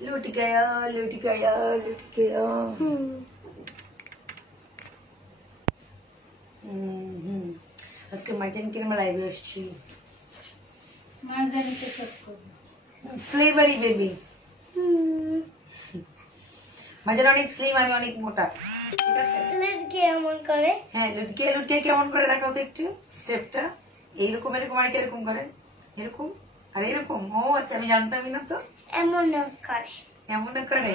लुट गया लुट गया लुट गया। আজকে মার্জান কে আমরা লাইভে আসছি। মার্জানকে শট করব ফ্লেভারি বেবি। মার্জান অনেক স্লিম, আমি অনেক মোটা, ঠিক আছে? লুটকে এমন করে, হ্যাঁ লুটকে কেমন করে দেখাও তো একটু স্টেপটা। এইরকম এরকম আর এরকম করে, এরকম আর এরকম। ও আচ্ছা, আমি জানতামই না তো। এমন করে, এমন করে।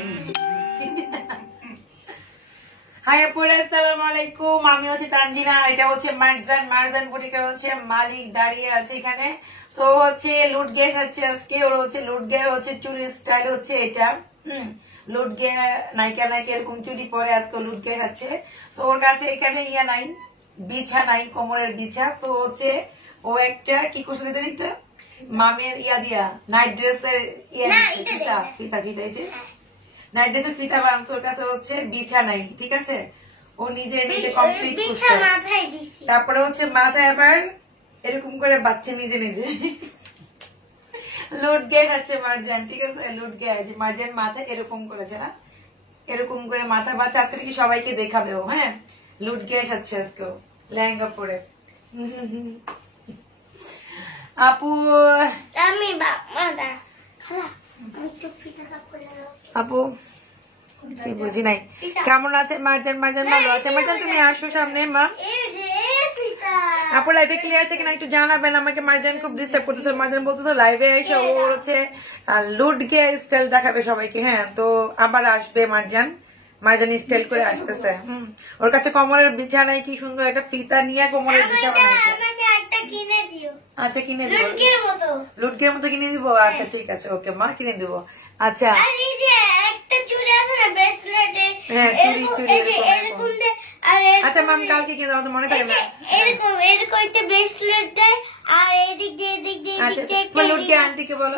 হাই আপুরা, আসসালামু আলাইকুম। আমি হচ্ছে তানজিনা, আর এটা হচ্ছে মার্জান। মার্জান বুটিকের হচ্ছে মালিক দাঁড়িয়ে আছে এখানে। সো হচ্ছে লুট গে হচ্ছে আজকে, ওর হচ্ছে লুট গে হচ্ছে চুরি স্টাইল হচ্ছে এটা। লুট গে নায়িকা নায়িকা এরকম চুরি পরে আজকে লুট গে হচ্ছে। সো ওর কাছে এখানে ইয়া নাই, বিছা নাই, কোমরের বিছা। সো হচ্ছে ও একটা কি করছে দেখেন, একটা মামের ইয়া দিয়া নাইট ড্রেসের ইয়া ফিতা ফিতা ফিতা এই যে নাইট ড্রেসের ফিতা বানছে। ওর কাছে হচ্ছে বিছা নাই, ঠিক আছে? ও নিজে নিজে কমপ্লিট করছে। তারপরে হচ্ছে মাথায় আবার এরকম করে বাচ্চা নিজে নিজে লুট গে হচ্ছে মার্জান, ঠিক আছে? লুট গে আছে মার্জান, মাথায় এরকম করেছে না, এরকম করে মাথা বাচ্চা আজকে কি সবাইকে দেখাবে ও। হ্যাঁ, লুট গে হচ্ছে আজকে লেহেঙ্গা পরে। আপু আমি আপু কি বুঝি নাই, কেমন আছে মার্জান? মার্জান ভালো আছে? মার্জান তুমি আসো সামনে মা। আপু লাইভে ক্লিয়ার আছে কিনা একটু জানাবেন আমাকে। মার্জান খুব ডিস্টার্ব করতেছে। মার্জান বলতেছে লাইভে এসে ও হচ্ছে লুট গে স্টাইল দেখাবে সবাইকে। হ্যাঁ, তো আবার আসবে মার্জান। মার্জান স্টাইল করে আসতেছে। ওর কাছে কোমরের বিছা নাই, কি সুন্দর একটা ফিতা নিয়ে কোমরের বিছা বানাইছে। আচ্ছা কিনে দিব, লুটকের মতো কিনে দিব। আচ্ছা ঠিক আছে, ওকে মা কিনে দিব। আচ্ছা আচ্ছা মাম কালকে কিনে দেবো, মনে থাকে না? তোমার লুটকে আন্টিকে বলো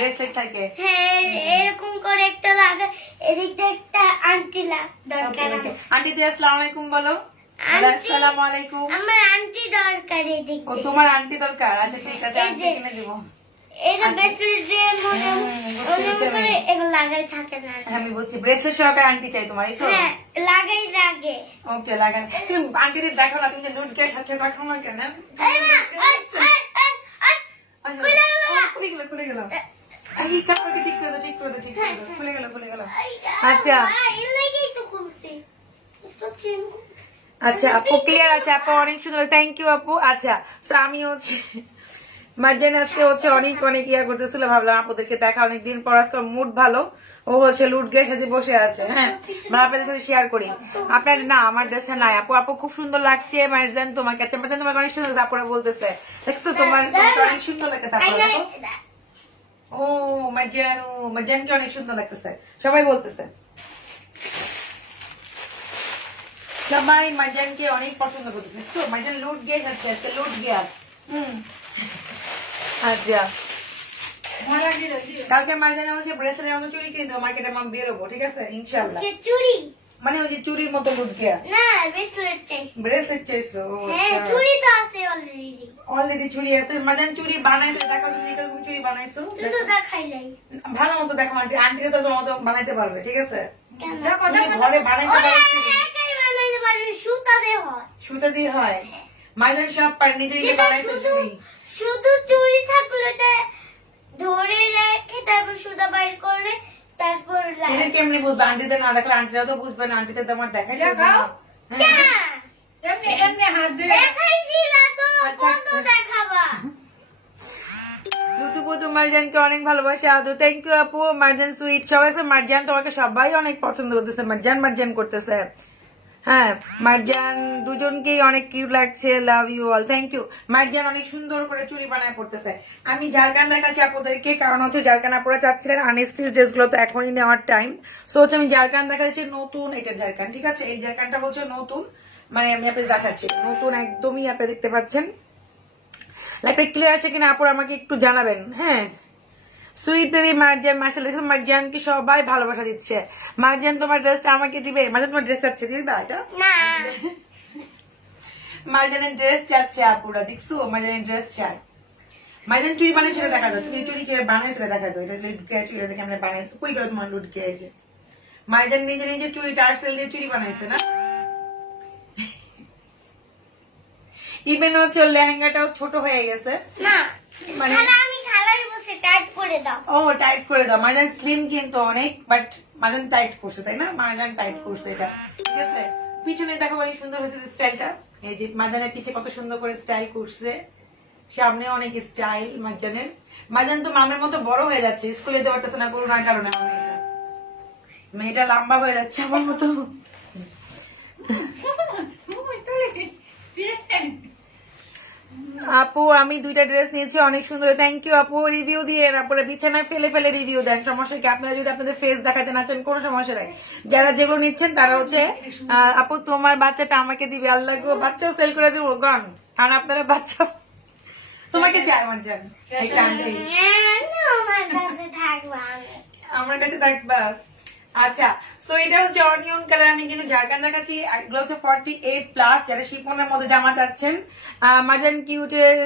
ব্রেসলেট থাকে। এরকম করে একটা লাগা, এদিক দিয়ে একটা আন্টি দরকার। আন্টি দিয়ে আসসালামু আলাইকুম বলো। আসসালামু আলাইকুম। আমার আন্টি দরকার এদিক। ও তোমার আন্টি দরকার? আচ্ছা ঠিক আছে, আন্টি কিনে দিব। আমি বলছি ব্রেসলেট সহকারে আন্টি চাই তোমার, এই তো? লাগাই লাগে। ওকে লাগাই। তুমি আন্টিদের দেখো না, তুমি যে লুট গে সাথে দেখো না কেন? খুলে গেল এই কাপড়টা ঠিক করে দাও, ঠিক করে দাও, ঠিক করে দাও। খুলে গেল। আচ্ছা আচ্ছা আপু ক্লিয়ার আছে? আপু অনেক সুন্দর, থ্যাংক ইউ আপু। আচ্ছা আমি হচ্ছে মার্জান আজকে হচ্ছে অনেক অনেক ইয়া করতেছিল, ভাবলাম আপুদেরকে দেখা অনেকদিন পর, আজকে মুড ভালো। ও হচ্ছে লুট গে সাথে বসে আছে। হ্যাঁ, আপনাদের সাথে শেয়ার করি। আপনার না আমার ড্রেসটা নাই আপু। আপু খুব সুন্দর লাগছে মার্জান তোমার কাছে। মার্জান তোমাকে অনেক সুন্দর লাগছে, আপুরা বলতেছে। দেখছো তোমার অনেক সুন্দর লাগতেছে আপুরা। ও মার্জানকে অনেক সুন্দর লাগতেছে, সবাই বলতেছে। সবাই মার্জানকে অনেক পছন্দ করতেছে। তো মার্জান লুট গে যাচ্ছে আজকে, লুট গিয়া। আচ্ছা কালকে মার্জানে হচ্ছে ব্রেসলেটের মতো চুরি কিনে দেবো, মার্কেটে মাম বেরোবো, ঠিক আছে ইনশাল্লাহ। চুরি মানে ওই যে চুরির মতো লুট গিয়া না, ব্রেসলেট চাইছি। ব্রেসলেট চাইছো? হ্যাঁ, চুরি তো আছে অলরেডি। অলরেডি চুরি আছে। মার্জান চুরি বানাইছে, দেখো তুমি এরকম চুরি বানাইছো। শুধু দেখাইলাই ভালো মতো দেখো আন্টি, আন্টিকে তো তোমার মতো বানাইতে পারবে, ঠিক আছে? ঘরে বানাইতে পারবে। সুতা দিয়ে হয়। মার্জান সব পারে, নিজে নিজে বানাইছে চুরি। শুধু চুরি থাকলে ধরে রেখে তারপর সুতা বাইর করে তারপর কেমনি বুঝবে? আন্টিদের না দেখলে আন্টিরা তো বুঝবে না। আন্টিদের তো আমার দেখাই হাত দেখাবা। মার্জানকে অনেক ভালোবাসে আদু। থ্যাংক ইউ আপু। মার্জান সুইট সবাই মার্জান তোমাকে সবাই অনেক পছন্দ করতেছে, মার্জান করতেছে। হ্যাঁ মার্জান দুজনকেই অনেক কিউট লাগছে, love you all, thank you. Marjan অনেক সুন্দর করে চুরি বানায় পড়তেছে। আমি জারকান দেখাচ্ছি আপনাদেরকে, কারণ হচ্ছে জারকান আপনারা চাচ্ছিলেন আনস্টিচ ড্রেসগুলো তো এখনই নেওয়ার টাইম। সো হচ্ছে আমি জারকান দেখাচ্ছি নতুন, এটা জারকান, ঠিক আছে? এই জারকানটা হচ্ছে নতুন, মানে আমি আপনাদের দেখাচ্ছি নতুন, একদমই আপনি দেখতে পাচ্ছেন। লাইভটা ক্লিয়ার আছে কিনা আপুরা আমাকে একটু জানাবেন। হ্যাঁ সুইট বেবি মার্জান, মাশাআল্লাহ মার্জানকে সবাই ভালোবাসা দিচ্ছে। মার্জান তোমার ড্রেসটা আমাকে দিবে? মার্জান তোমার ড্রেস চাচ্ছে, দিবা এটা? না, মার্জানের ড্রেস চাচ্ছে আপুরা, দেখছো? মার্জানের ড্রেস চায়। মাইজান চুরি বানিয়েছিল দেখা দাও, তুমি চুরি খেয়ে বানিয়েছিলে দেখা দাও, এটা লুটকে চুরি দেখে আমরা বানাইছি, কই করে তোমার লুটকে আছে। মাইজান নিজে নিজে চুরি টার্সেল দিয়ে চুরি বানাইছে না। ইভেন হচ্ছে লেহেঙ্গাটাও ছোট হয়ে গেছে না, মানে আমি খালাই বসে টাইট করে দাও। ও টাইট করে দাও। মাইজান স্লিম কিন্তু অনেক, বাট মাইজান টাইট করছে তাই না, মাইজান টাইট করছে এটা, ঠিক আছে। পিছনে দেখো অনেক সুন্দর হয়েছে স্টাইলটা, এই যে মাইজানের পিছে কত সুন্দর করে স্টাইল করছে, সামনে অনেক স্টাইল মাইজানের। মাইজান তো মামের মতো বড় হয়ে যাচ্ছে, স্কুলে যেতে পারতেছে না করোনার কারণে। আমার মেয়েটা লম্বা হয়ে যাচ্ছে আমার মতো। আপু আমি 2টা ড্রেস নিয়েছি, অনেক সুন্দর, থ্যাংক ইউ আপু। রিভিউ দিয়ে তারপরে বিছানায় ফেলে ফেলে রিভিউ দেন, সমস্যা কি? আপনারা যদি আপনাদের ফেস দেখাতে না চান কোনো সমস্যা নাই। যারা যেগুলো নিচ্ছেন তারা হচ্ছে আপু তোমার বাচ্চাটা আমাকে দিবে, আল্লাহ গো বাচ্চাও সেল করে দেবো গন, আর আপনারা বাচ্চা তোমাকে চাই আমার জান, আমার কাছে থাকবা। আচ্ছা, সো এটা হচ্ছে অনিয়ন কালার, আমি কিন্তু ঝাড়খান্ড দেখাচ্ছি, আর এগুলো হচ্ছে 48+, যারা শিফনের মধ্যে জামা চাচ্ছেন। মার্জান কিউটের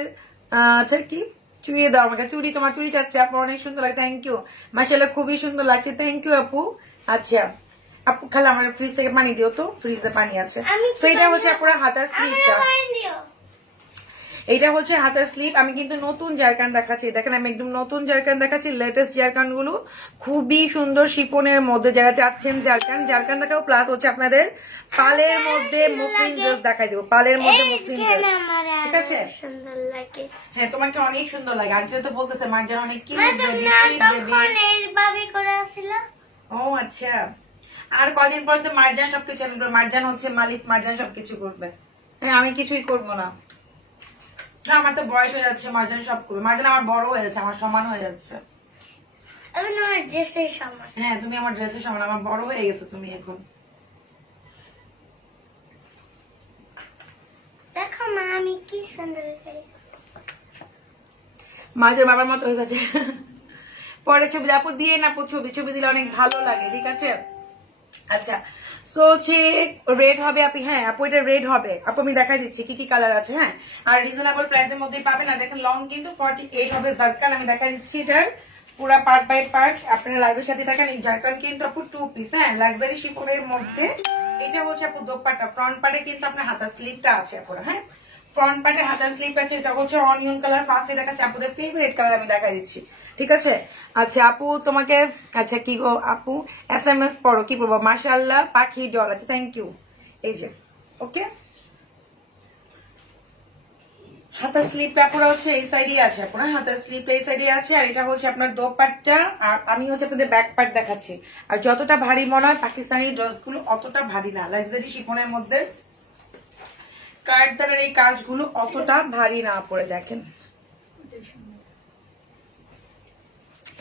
আচ্ছা কি চুড়ি দাও আমাকে, চুড়ি তোমার চুড়ি চাচ্ছে আপু, অনেক সুন্দর লাগে, থ্যাংক ইউ। মাশাআল্লাহ খুবই সুন্দর লাগছে, থ্যাংক ইউ আপু। আচ্ছা আপু খালি আমার ফ্রিজ থেকে পানি দিও তো, ফ্রিজে পানি আছে। তো এটা হচ্ছে আপুরা হাতার স্লিভটা, এইটা হচ্ছে হাতার স্লিভ। আমি কিন্তু নতুন জারকান দেখাচ্ছি, দেখেন আমি একদম নতুন জারকান দেখাচ্ছি, লেটেস্ট জারকান গুলো খুবই সুন্দর শিপনের মধ্যে, যারা চাচ্ছেন জারকান, জারকান দেখাও, প্লাস হচ্ছে আপনাদের পালের মধ্যে মুসলিম ড্রেস দেখাই দেবো, পালের মধ্যে মুসলিম ড্রেস, ঠিক আছে। হ্যাঁ তোমাকে অনেক সুন্দর লাগে, আন্টিরা তো বলতেছে মার্জান অনেক কিউট বেবি। ও আচ্ছা, আর কদিন পর তো মার্জান সবকিছু, মার্জান হচ্ছে মালিক, মার্জান সবকিছু করবে, আমি কিছুই করবো না। না আমার তো বয়স হয়ে যাচ্ছে, মার্জান সব করবে, মার্জান আমার বড় হয়ে যাচ্ছে, আমার সমান হয়ে যাচ্ছে। হ্যাঁ তুমি আমার ড্রেসের সমান, আমার বড় হয়ে গেছো তুমি এখন। দেখো মা আমি কি সুন্দর মাঝের বাবার মতো হয়ে যাচ্ছে। পরে ছবি আপু দিয়ে না, ছবি ছবি দিলে অনেক ভালো লাগে, ঠিক আছে। আচ্ছা সো হচ্ছে রেড হবে আপনি, হ্যাঁ আপু এটা রেড হবে আপু, আমি দেখাই দিচ্ছি কি কি কালার আছে। হ্যাঁ আর রিজনেবল প্রাইসের মধ্যেই পাবেন। আর দেখেন লং কিন্তু 48 হবে জারকান, আমি দেখাই দিচ্ছি এটার পুরা পার্ট বাই পার্ট, আপনারা লাইভের সাথে থাকেন। এই জারকান কিন্তু আপু 2 পিস, হ্যাঁ লাক্সারি শিফনের মধ্যে। এটা হচ্ছে আপু দোপাট্টা, ফ্রন্ট পার্টে কিন্তু আপনার হাতার স্লিভটা আছে আপুরা, হ্যাঁ ফ্রন্ট পার্টে হাতার স্লিভ আছে। এটা হচ্ছে অনিয়ন কালার, ফার্স্টে দেখাচ্ছি আপুদের ফেভারিট কালার, আমি দেখাই দিচ্ছি, ঠিক আছে। আচ্ছা আপু তোমাকে, আচ্ছা কি গো আপু SMS পড়ো, কি পড়বো? মাশাআল্লাহ পাখি ডল আছে, থ্যাংক ইউ। এই যে ওকে, হাতার স্লিভটা পুরো হচ্ছে এই সাইডে আছে, আপনার হাতার স্লিভটা এই সাইডে আছে। আর এটা হচ্ছে আপনার দোপাট্টা, আর আমি হচ্ছে আপনাদের ব্যাক পার্ট দেখাচ্ছি। আর যতটা ভারী মনে হয় পাকিস্তানি ড্রেসগুলো অতটা ভারী না, লাক্সারি শিফনের মধ্যে কাঠদানের এই কাজগুলো অতটা ভারী না পড়ে, দেখেন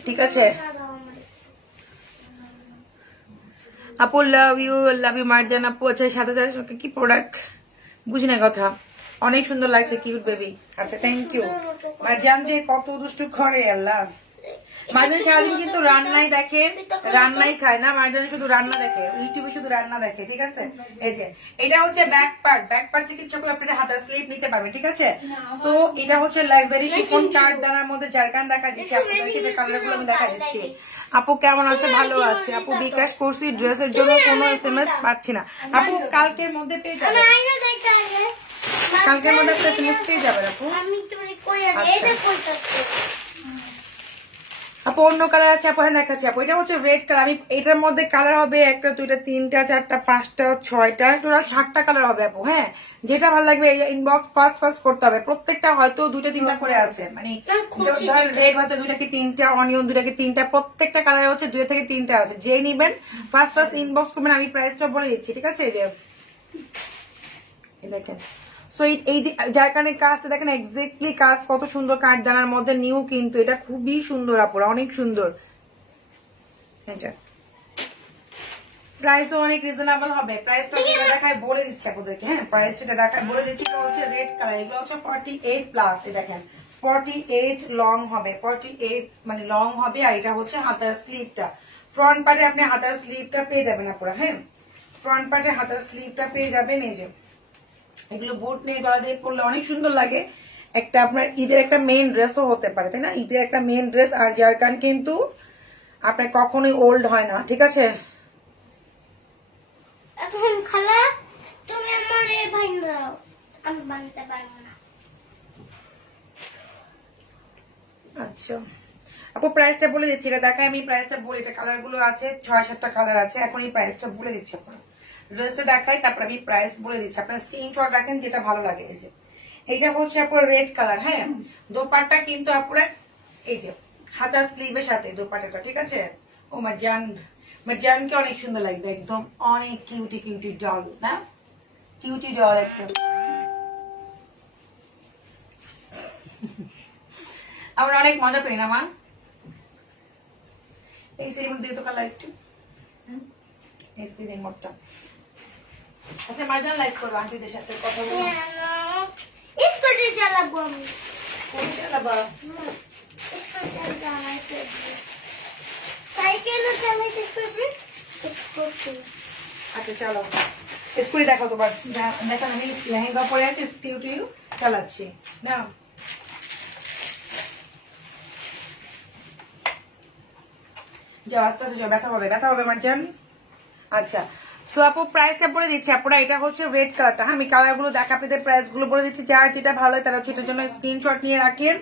ঠিক আছে। আপু লাভ ইউ মার্জান আপু। আচ্ছা সাথে সাথে কি প্রোডাক্ট বুঝি না কথা, অনেক সুন্দর লাগছে কিউট বেবি। আচ্ছা থ্যাংক ইউ। মার্জান যে কত দুষ্টু করে আল্লাহ। মার্জান সারাদিন কিন্তু রান্নাই দেখে, রান্নাই খায় না, মার্জান শুধু রান্না দেখে, ইউটিউবে শুধু রান্না দেখে, ঠিক আছে। এই যে এটা হচ্ছে ব্যাক পার্ট, ব্যাক পার্ট থেকে ইচ্ছা করলে আপনারা হাতার স্লিভ নিতে পারবেন, ঠিক আছে। তো এটা হচ্ছে লাক্সারি শিফন কাট দানার মধ্যে জারকান দেখা দিচ্ছি আপনাদেরকে, যে কালার গুলো আমি দেখা দিচ্ছি। আপু কেমন আছে? ভালো আছে আপু, বিকাশ করছি ড্রেসের জন্য কোনো SMS পাচ্ছি না আপু, কালকের মধ্যে পেয়ে যাবে, কালকের মধ্যে একটা SMS পেয়ে যাবে আপু। আপু অন্য কালার আছে আপু, হ্যাঁ দেখাচ্ছি আপু। এটা হচ্ছে রেড কালার, আমি এটার মধ্যে কালার হবে 1টা 2টা 3টা 4টা 5টা 6টা টোটাল 7টা কালার হবে আপু। হ্যাঁ যেটা ভালো লাগবে ইনবক্স ফার্স্ট করতে হবে, প্রত্যেকটা হয়তো 2টা 3টা করে আছে, মানে রেড হয়তো 2টা কি 3টা, অনিয়ন 2টা কি 3টা, প্রত্যেকটা কালার হচ্ছে 2 থেকে 3টা আছে। যে নিবেন ফার্স্ট ইনবক্স করবেন, আমি প্রাইসটা বলে দিচ্ছি, ঠিক আছে। এই যে দেখেন, সো এই যে জারকানের কাজটা দেখেন, এক্স্যাক্টলি কাজ কত সুন্দর, কাঠদানার মধ্যে নিউ, কিন্তু এটা খুবই সুন্দর আপুরা, অনেক সুন্দর। এটা প্রাইসও অনেক রিজনেবল হবে, প্রাইসটা দেখায় বলে দিচ্ছি আপনাদেরকে, হ্যাঁ প্রাইসটা দেখায় বলে দিচ্ছি। এটা হচ্ছে রেড কালার, এগুলো হচ্ছে 48+, দেখেন 48 লং হবে, 48 মানে লং হবে। আর এটা হচ্ছে হাতার স্লিভটা, ফ্রন্ট পার্টে আপনি হাতার স্লিভটা পেয়ে যাবেন আপুরা, হ্যাঁ ফ্রন্ট পার্টে হাতার স্লিভটা পেয়ে যাবেন। এই যে এগুলো বুট নিয়ে গলা দিয়ে পরলে অনেক সুন্দর লাগে, একটা আপনার ঈদের একটা মেইন ড্রেসও হতে পারে, তাই না? ঈদের একটা মেইন ড্রেস। আর জারকান কিন্তু আপনার কখনোই ওল্ড হয় না, ঠিক আছে? এখন খালা তুমি আমার এই ভাই দাও, আমি বানতে পারবো না। আচ্ছা আপু প্রাইসটা বলে দিচ্ছি, এটা দেখায় আমি প্রাইসটা বলি। এটা কালার গুলো আছে 6-7টা কালার আছে, এখন এই প্রাইসটা বলে দিচ্ছি। আপনার ড্রেসটা দেখাই, তারপর আমি প্রাইস বলে দিচ্ছি, আপনার স্ক্রিনশট রাখেন যেটা ভালো লাগে। এই যে এইটা হচ্ছে আপনার রেড কালার, হ্যাঁ। দোপাট্টা কিন্তু আপনার এই যে হাতা স্লিভের সাথে দোপাট্টাটা, ঠিক আছে? ও মারজানকে অনেক সুন্দর লাগবে, একদম অনেক কিউটি কিউটি ডল, না কিউটি ডল একদম। আমরা অনেক মজা পাই না মা এই সিরিমোট দিয়ে তো কালার একটু এই সিরিমোটটা। আচ্ছা মারজান লাইক করো আন্টিদের সাথে কথা বলো। স্কুটি চালাবো আমি। কোন চালাবা? স্কুটি চালাইতে সাইকেলও চালাইতে পারবে, স্কুটি। আচ্ছা চলো স্কুটি দেখো তোমার, দেখো আমি লেহেঙ্গা পরে আছি, স্কুটি চালাচ্ছি না। যাও আস্তে আস্তে যাও, ব্যথা হবে মারজান। আচ্ছা সো আপু প্রাইসটা বলে দিচ্ছি আপনারা, এটা হচ্ছে রেড কালারটা। হ্যাঁ আমি কালার গুলো দেখাতে প্রাইস গুলো বলে দিচ্ছি, যার যেটা ভালো হয় তারা হচ্ছে এটার জন্য স্ক্রিনশট নিয়ে রাখেন।